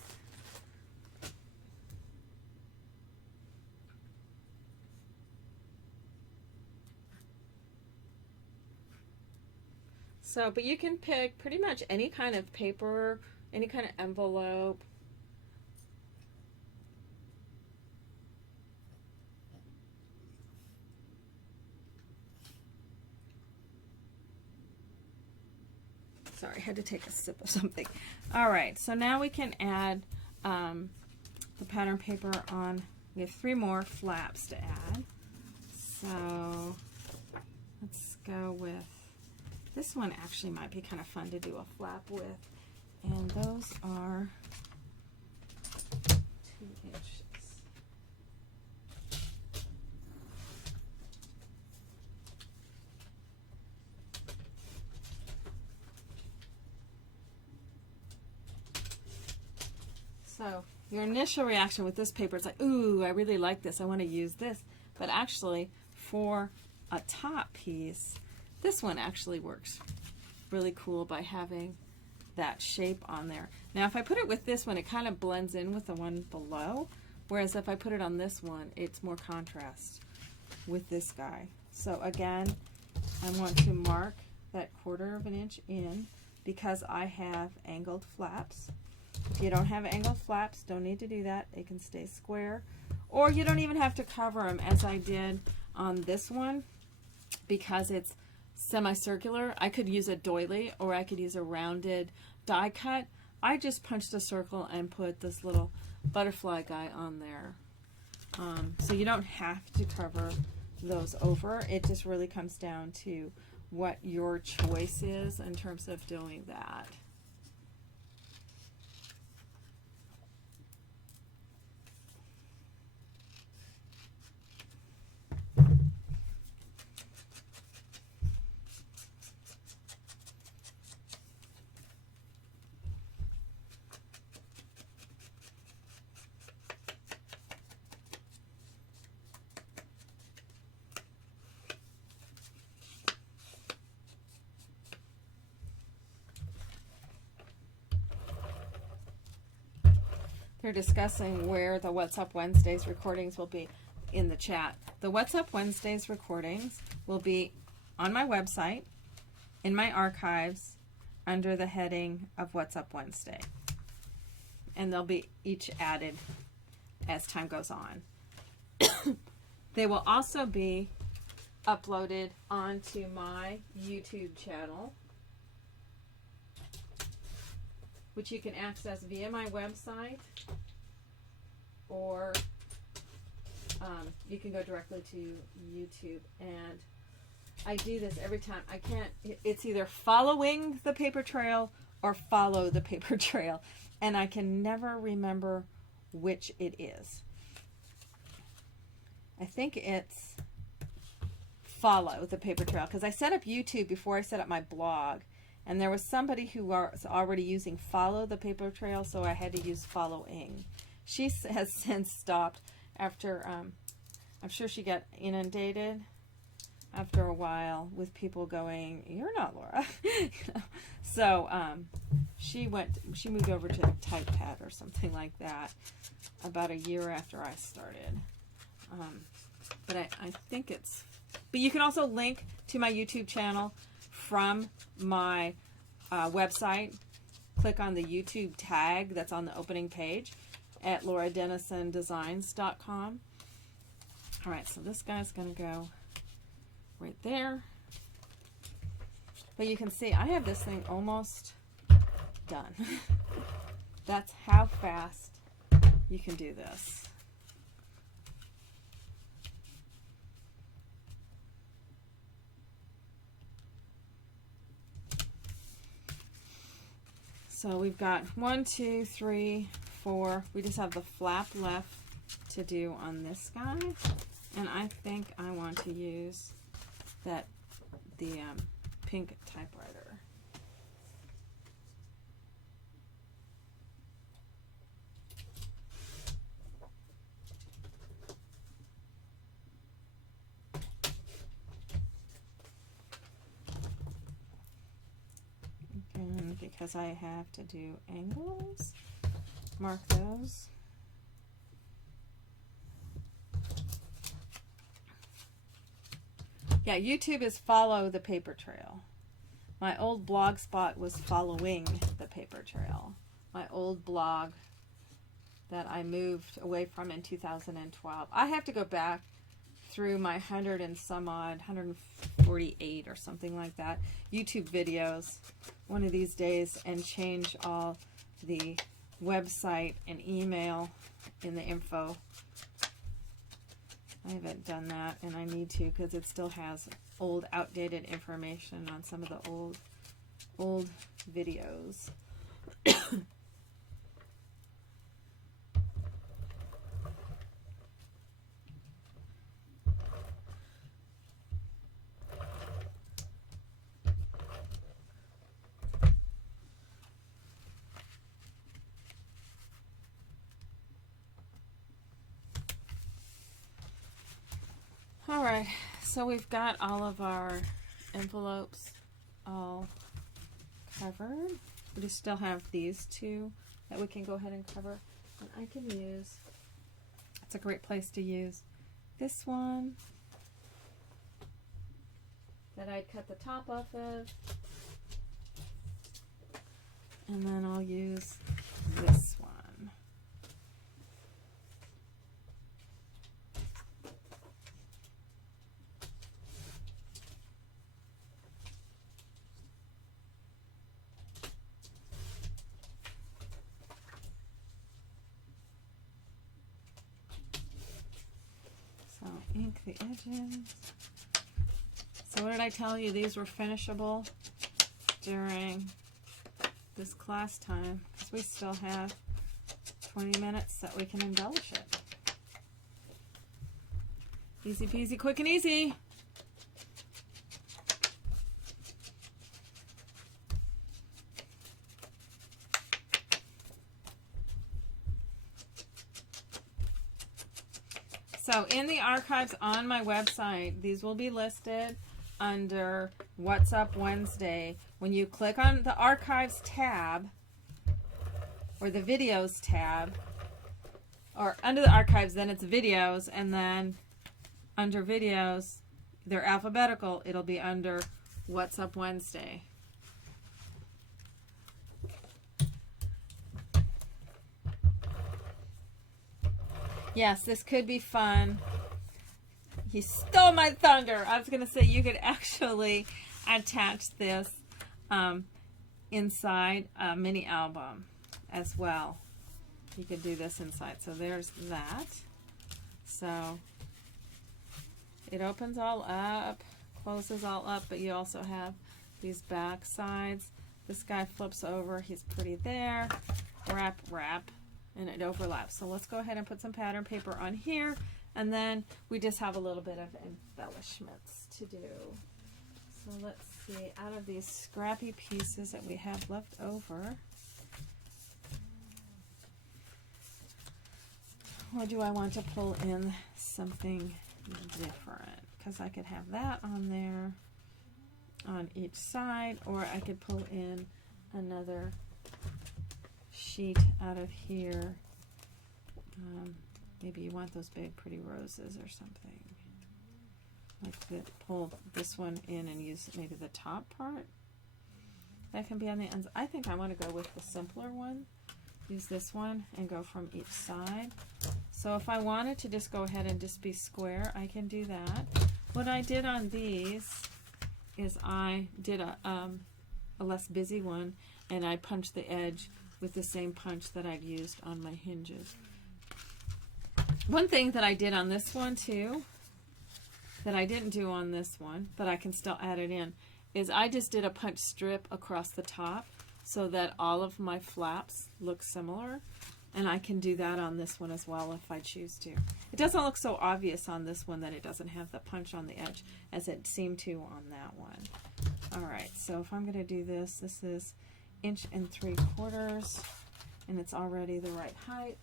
So, but you can pick pretty much any kind of paper, any kind of envelope. Sorry, I had to take a sip of something. All right, so now we can add the pattern paper on. We have 3 more flaps to add. So let's go with, this one actually might be kind of fun to do a flap with. And those are 2 inches. So your initial reaction with this paper is like, ooh, I really like this. I want to use this. But actually, for a top piece, this one actually works really cool by having that shape on there. Now, if I put it with this one, it kind of blends in with the one below. Whereas if I put it on this one, it's more contrast with this guy. So again, I want to mark that 1/4 of an inch in because I have angled flaps. If you don't have angled flaps, don't need to do that. They can stay square. Or you don't even have to cover them as I did on this one because it's semicircular. I could use a doily or I could use a rounded die cut. I just punched a circle and put this little butterfly guy on there. So you don't have to cover those over. It just really comes down to what your choice is in terms of doing that. They're discussing where the What's Up Wednesdays recordings will be in the chat. The What's Up Wednesdays recordings will be on my website, in my archives, under the heading of What's Up Wednesday. And they'll be each added as time goes on. They will also be uploaded onto my YouTube channel, which you can access via my website, or you can go directly to YouTube. And I do this every time. I can't, it's either following the paper trail or follow the paper trail, and I can never remember which it is. I think it's follow the paper trail, because I set up YouTube before I set up my blog. And there was somebody who was already using follow the paper trail, so I had to use following. She has since stopped after, I'm sure she got inundated after a while with people going, "You're not Laura." You know? So she moved over to TypePad or something like that about a year after I started. But I think it's, but you can also link to my YouTube channel from my website. Click on the YouTube tag that's on the opening page at lauradennisondesigns.com. All right, so this guy's going to go right there. But you can see I have this thing almost done. That's how fast you can do this. So we've got 1, 2, 3, 4. We just have the flap left to do on this guy. And I think I want to use the pink typewriter. And because I have to do angles, mark those. Yeah, YouTube is follow the paper trail. My old blog spot was Following the Paper Trail. My old blog that I moved away from in 2012. I have to go back through my 100 and some odd, 148 or something like that, YouTube videos one of these days and change all the website and email in the info. I haven't done that, and I need to because it still has old, outdated information on some of the old videos. All right, so we've got all of our envelopes all covered. We just still have these two that we can go ahead and cover. And I can use, it's a great place to use this one that I cut the top off of. And then I'll use this one. Ink the edges. So what did I tell you? These were finishable during this class time because we still have 20 minutes that we can embellish it. Easy peasy, quick and easy. So in the archives on my website, these will be listed under What's Up Wednesday. When you click on the archives tab or the videos tab, or under the archives, then it's videos, and then under videos, they're alphabetical, it'll be under What's Up Wednesday. Yes, this could be fun. He stole my thunder. I was going to say you could actually attach this inside a mini album as well. You could do this inside. So there's that. So it opens all up, closes all up, but you also have these back sides. This guy flips over. He's pretty there. Wrap, wrap. And it overlaps. So let's go ahead and put some pattern paper on here, and then we just have a little bit of embellishments to do. So let's see, out of these scrappy pieces that we have left over, or do I want to pull in something different? Because I could have that on there on each side, or I could pull in another sheet out of here. Maybe you want those big pretty roses or something. Like pull this one in and use maybe the top part. That can be on the ends. I think I want to go with the simpler one. Use this one and go from each side. So if I wanted to just go ahead and just be square, I can do that. What I did on these is I did a less busy one, and I punched the edge with the same punch that I'd used on my hinges. One thing that I did on this one too, that I didn't do on this one, but I can still add it in, is I just did a punch strip across the top so that all of my flaps look similar, and I can do that on this one as well if I choose to. It doesn't look so obvious on this one that it doesn't have the punch on the edge as it seemed to on that one. Alright, so if I'm going to do this, this is 1 3/4 inches, and it's already the right height.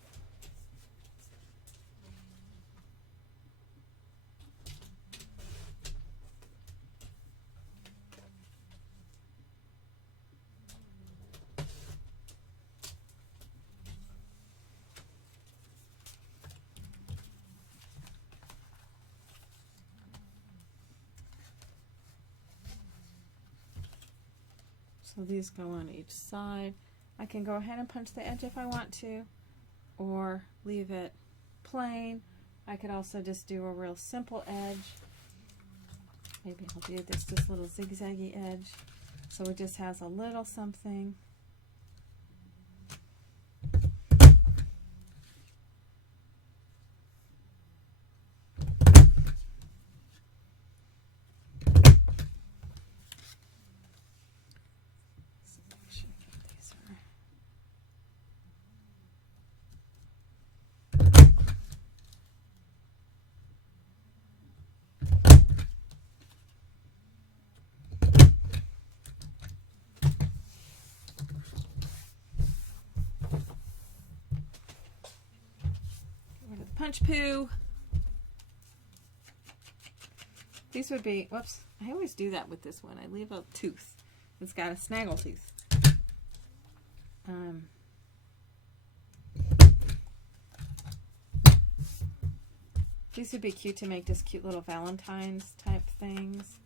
So these go on each side. I can go ahead and punch the edge if I want to, or leave it plain. I could also just do a real simple edge. Maybe I'll do this little zigzaggy edge, so it just has a little something. Punch poo. These would be, whoops, I always do that with this one. I leave a tooth. It's got a snaggle tooth. These would be cute to make just cute little Valentine's type things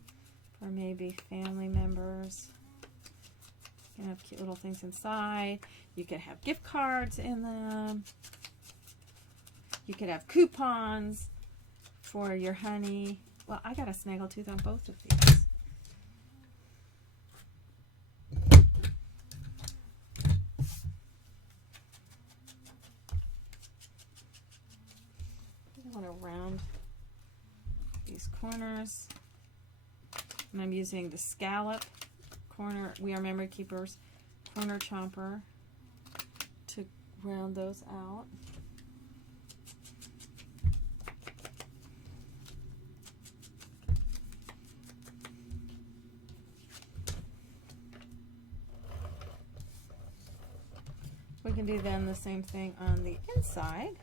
for maybe family members. You can have cute little things inside. You could have gift cards in them. You could have coupons for your honey. Well, I got a snaggle tooth on both of these. I want to round these corners. And I'm using the scallop corner, We Are Memory Keepers corner chomper to round those out. We can do then the same thing on the inside.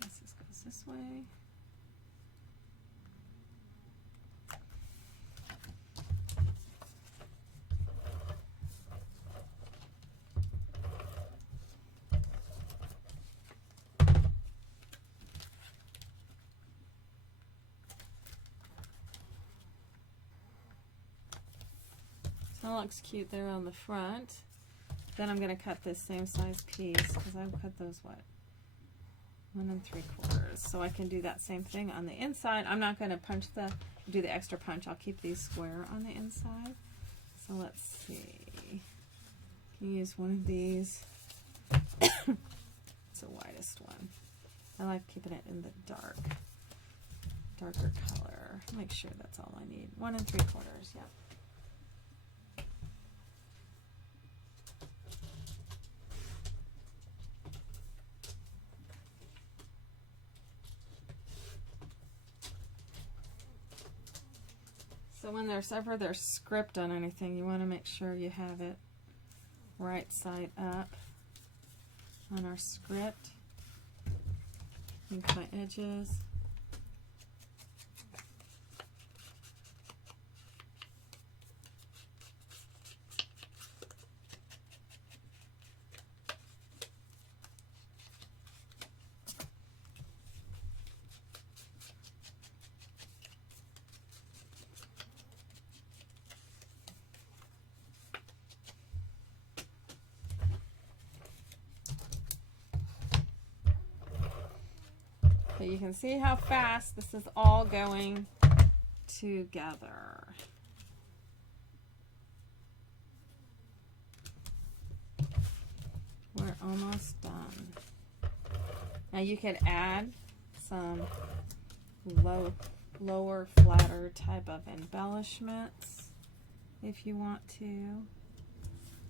This goes this way. That looks cute there on the front. Then I'm going to cut this same size piece because I cut those, what, 1 3/4. So I can do that same thing on the inside. I'm not going to do the extra punch. I'll keep these square on the inside. So let's see. You can use one of these. It's the widest one. I like keeping it in the darker color. Make sure that's all I need. 1 3/4, yeah. So when there's script on anything, you want to make sure you have it right side up on our script. Make my edges. But you can see how fast this is all going together. We're almost done. Now you could add some lower, flatter type of embellishments if you want to.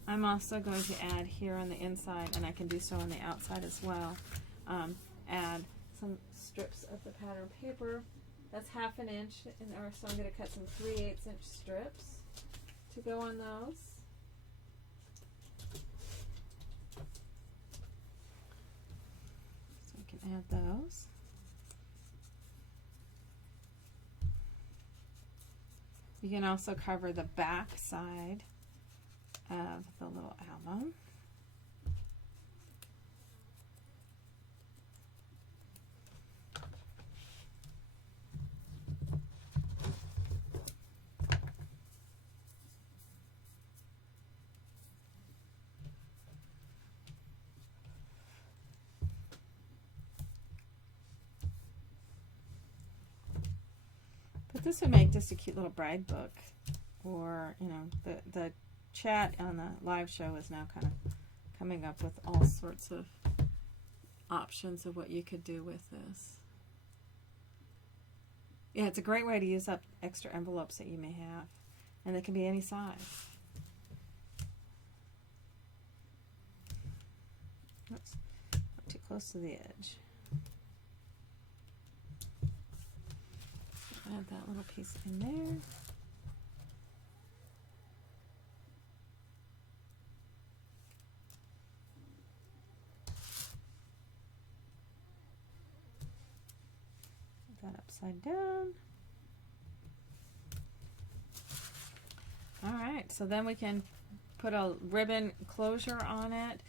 I'm also going to add here on the inside, and I can do so on the outside as well, add some strips of the pattern paper. That's 1/2 inch, so I'm going to cut some 3/8 inch strips to go on those. So I can add those. You can also cover the back side of the little album. But this would make just a cute little brag book, or, you know, the chat on the live show is now kind of coming up with all sorts of options of what you could do with this. Yeah, it's a great way to use up extra envelopes that you may have, and they can be any size. Oops, not too close to the edge. Add that little piece in there. Put that upside down. All right, so then we can put a ribbon closure on it.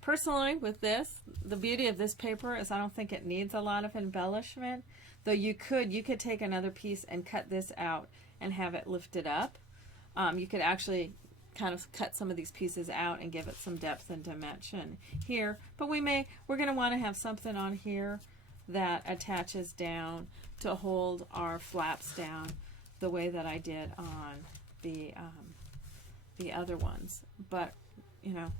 Personally, with this, the beauty of this paper is I don't think it needs a lot of embellishment. Though you could take another piece and cut this out and have it lifted up. You could actually kind of cut some of these pieces out and give it some depth and dimension here. But we're going to want to have something on here that attaches down to hold our flaps down the way that I did on the other ones. But, you know,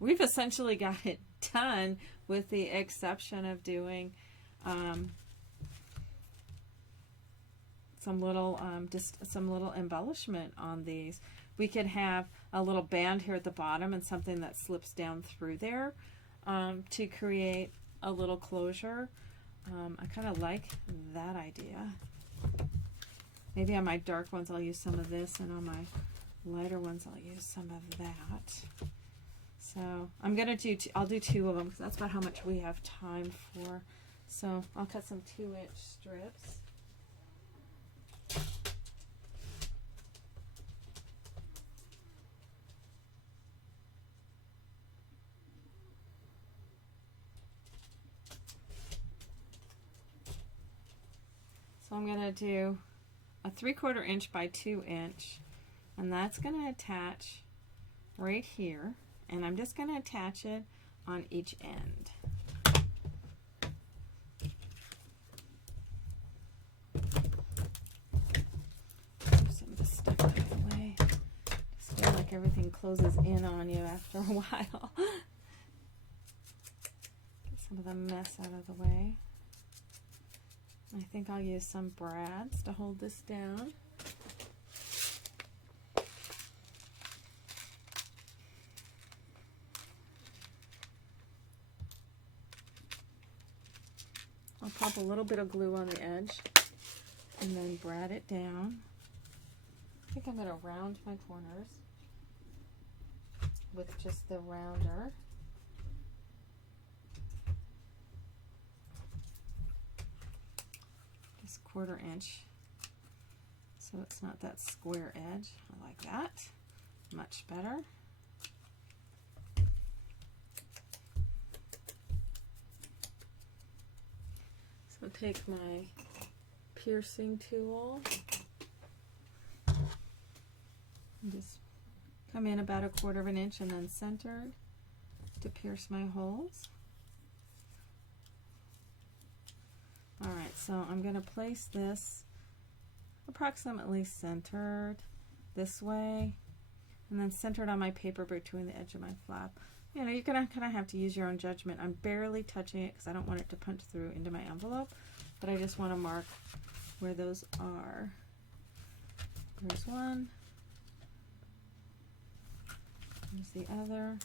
we've essentially got it done with the exception of doing some little embellishment on these. We could have a little band here at the bottom and something that slips down through there to create a little closure. I kind of like that idea. Maybe on my dark ones I'll use some of this, and on my lighter ones I'll use some of that. So I'm gonna I'll do two of them because that's about how much we have time for. So I'll cut some 2-inch strips. So I'm going to do a 3/4 inch by 2 inch, and that's going to attach right here, and I'm just going to attach it on each end. Move some of this stuff out of the way. Just feel like everything closes in on you after a while. Get some of the mess out of the way. I think I'll use some brads to hold this down. I'll pop a little bit of glue on the edge and then brad it down. I think I'm going to round my corners with just the rounder. Just 1/4 inch, so it's not that square edge. I like that much better. So take my piercing tool and just come in about 1/4 inch and then centered to pierce my holes. Alright, so I'm going to place this approximately centered this way, and then centered on my paper between the edge of my flap. You know, you're going to kind of have to use your own judgment. I'm barely touching it because I don't want it to punch through into my envelope, but I just want to mark where those are. There's one. There's the other.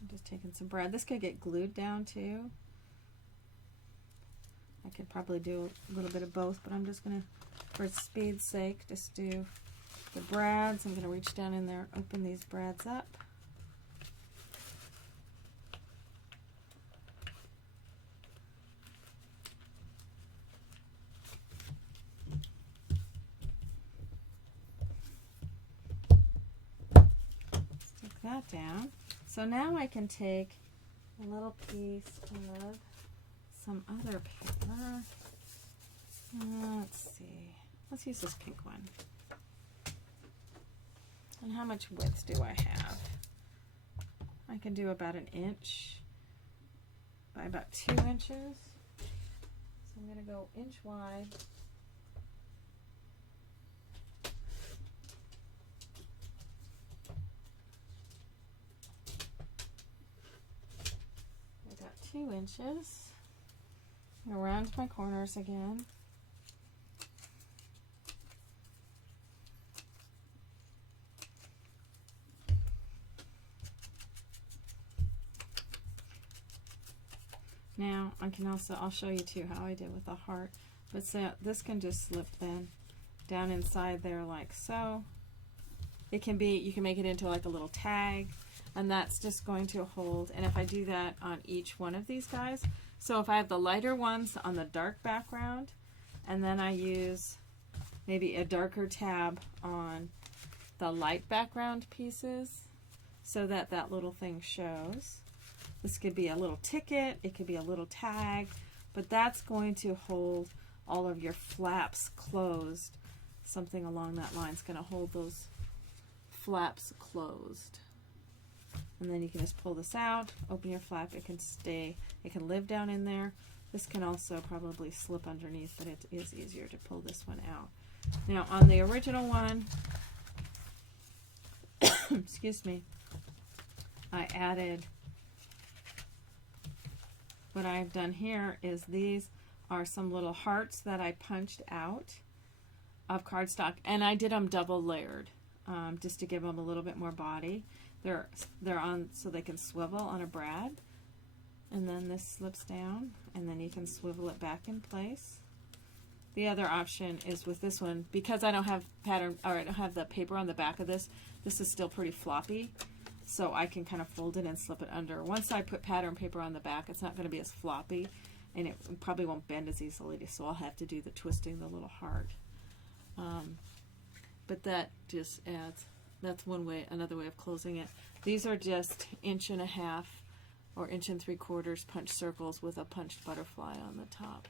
I'm just taking some brad. This could get glued down too. I could probably do a little bit of both, but I'm just going to, for speed's sake, just do the brads. I'm going to reach down in there, open these brads up. Stick that down. So now I can take a little piece of some other paper. Let's see. Let's use this pink one. And how much width do I have? I can do about 1 inch. by about 2 inches. So I'm going to go inch wide. I got 2 inches. Around my corners again. Now I can also, I'll show you too how I did with the heart, but so this can just slip then down inside there like so. It can be, you can make it into like a little tag, and that's just going to hold. And if I do that on each one of these guys, so if I have the lighter ones on the dark background, and then I use maybe a darker tab on the light background pieces so that that little thing shows. This could be a little ticket, it could be a little tag, but that's going to hold all of your flaps closed. Something along that line is going to hold those flaps closed. And then you can just pull this out, open your flap, it can stay, it can live down in there. This can also probably slip underneath, but it is easier to pull this one out. Now on the original one, excuse me, I added, what I've done here is these are some little hearts that I punched out of cardstock, and I did them double layered just to give them a little bit more body. They're on so they can swivel on a brad, and then this slips down, and then you can swivel it back in place. The other option is with this one, because I don't have pattern, or I don't have the paper on the back of this. This is still pretty floppy. So I can kind of fold it and slip it under. Once I put pattern paper on the back, it's not going to be as floppy, and it probably won't bend as easily, so I'll have to do the twisting, the little heart. But that just adds, that's one way, another way of closing it. These are just 1.5 inches or 1 3/4 punch circles with a punched butterfly on the top.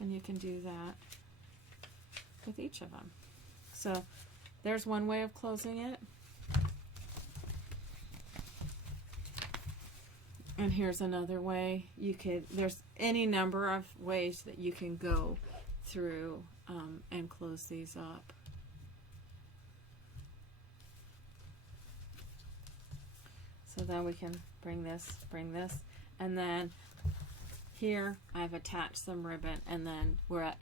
And you can do that with each of them. So there's one way of closing it. And here's another way. You could, there's any number of ways that you can go through and close these up. So then we can bring this, and then here I've attached some ribbon, and then where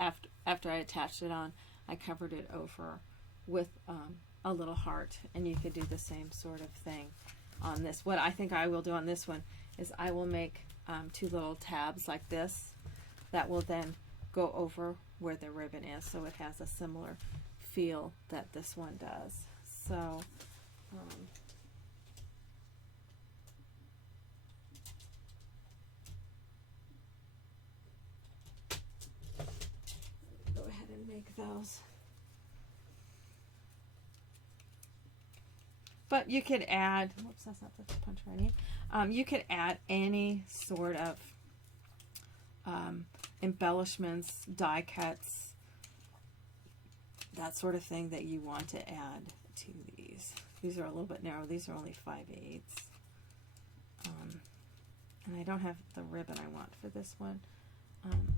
after I attached it on, I covered it over with a little heart, and you could do the same sort of thing on this. What I think I will do on this one is I will make 2 little tabs like this that will then go over where the ribbon is, so it has a similar feel that this one does. So go ahead and make those. But you could add, whoops, that's not the punch I need. You could add any sort of embellishments, die cuts, that sort of thing that you want to add to these. These are a little bit narrow. These are only 5/8. And I don't have the ribbon I want for this one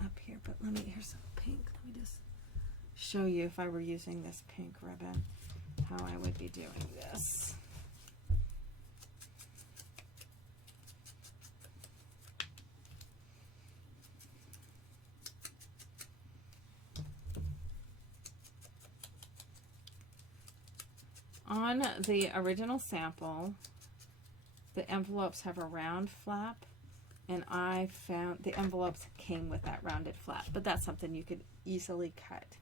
up here, but here's some pink. Let me just show you if I were using this pink ribbon, how I would be doing this. On the original sample, the envelopes have a round flap, and I found the envelopes came with that rounded flap, but that's something you could easily cut.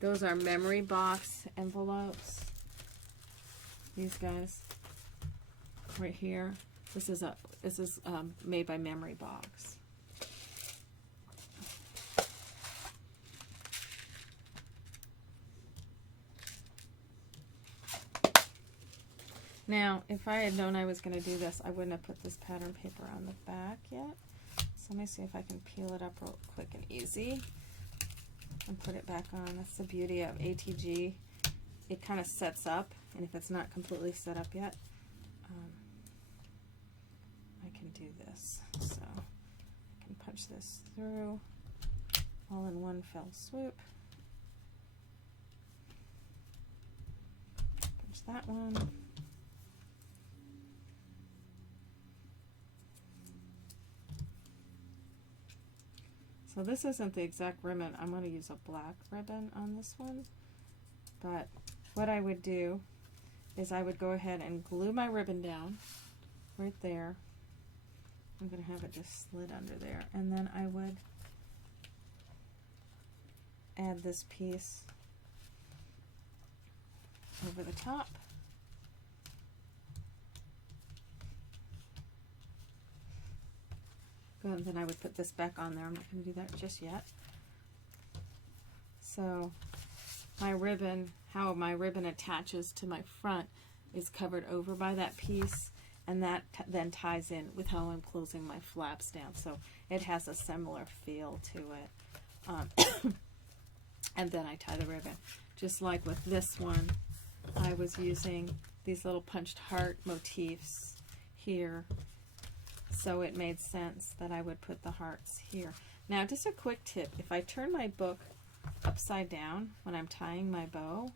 Those are memory box envelopes. These guys right here. This is made by Memory Box. Now, if I had known I was going to do this, I wouldn't have put this pattern paper on the back yet. So let me see if I can peel it up real quick and easy and put it back on. That's the beauty of ATG. It kind of sets up, and if it's not completely set up yet, I can do this. So push this through all in one fell swoop. Punch that one. So this isn't the exact ribbon. I'm going to use a black ribbon on this one. But what I would do is I would go ahead and glue my ribbon down right there. I'm going to have it just slid under there. And then I would add this piece over the top. And then I would put this back on there. I'm not going to do that just yet. So my ribbon, how my ribbon attaches to my front is covered over by that piece, and that then ties in with how I'm closing my flaps down. So it has a similar feel to it. And then I tie the ribbon. Just like with this one, I was using these little punched heart motifs here. So it made sense that I would put the hearts here. Now, just a quick tip. If I turn my book upside down when I'm tying my bow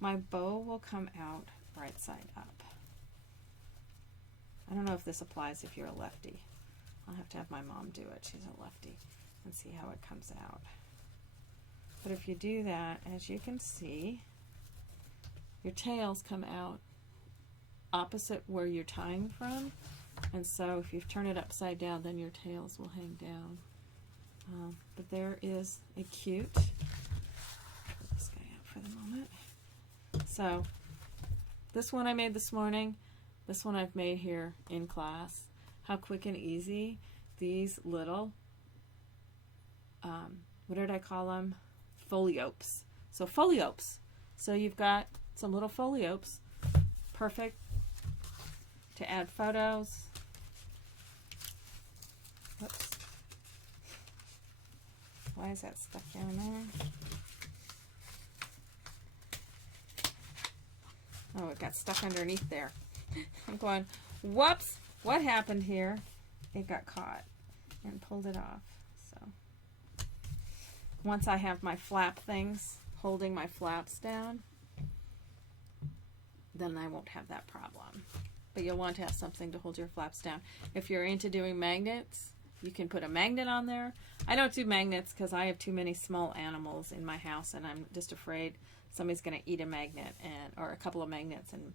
will come out right side up. I don't know if this applies if you're a lefty. I'll have to have my mom do it. She's a lefty, and see how it comes out. But if you do that, as you can see, your tails come out opposite where you're tying from. And so if you turn it upside down, then your tails will hang down. But there is a cute, put this guy out for the moment. So this one I made this morning, this one I've made here in class. How quick and easy these little, what did I call them? Foliopes. So foliopes. So you've got some little foliopes, perfect to add photos. Whoops. Why is that stuck down there? Oh, it got stuck underneath there. I'm going, whoops, what happened here? It got caught and pulled it off. So once I have my flap things holding my flaps down, then I won't have that problem. But you'll want to have something to hold your flaps down. If you're into doing magnets, you can put a magnet on there. I don't do magnets because I have too many small animals in my house, and I'm just afraid somebody's going to eat a magnet or a couple of magnets and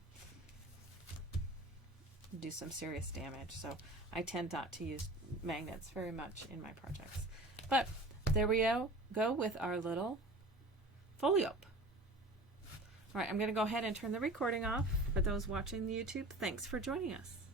do some serious damage. So I tend not to use magnets very much in my projects. But there we go with our little foliope. All right, I'm going to go ahead and turn the recording off for those watching the YouTube. Thanks for joining us.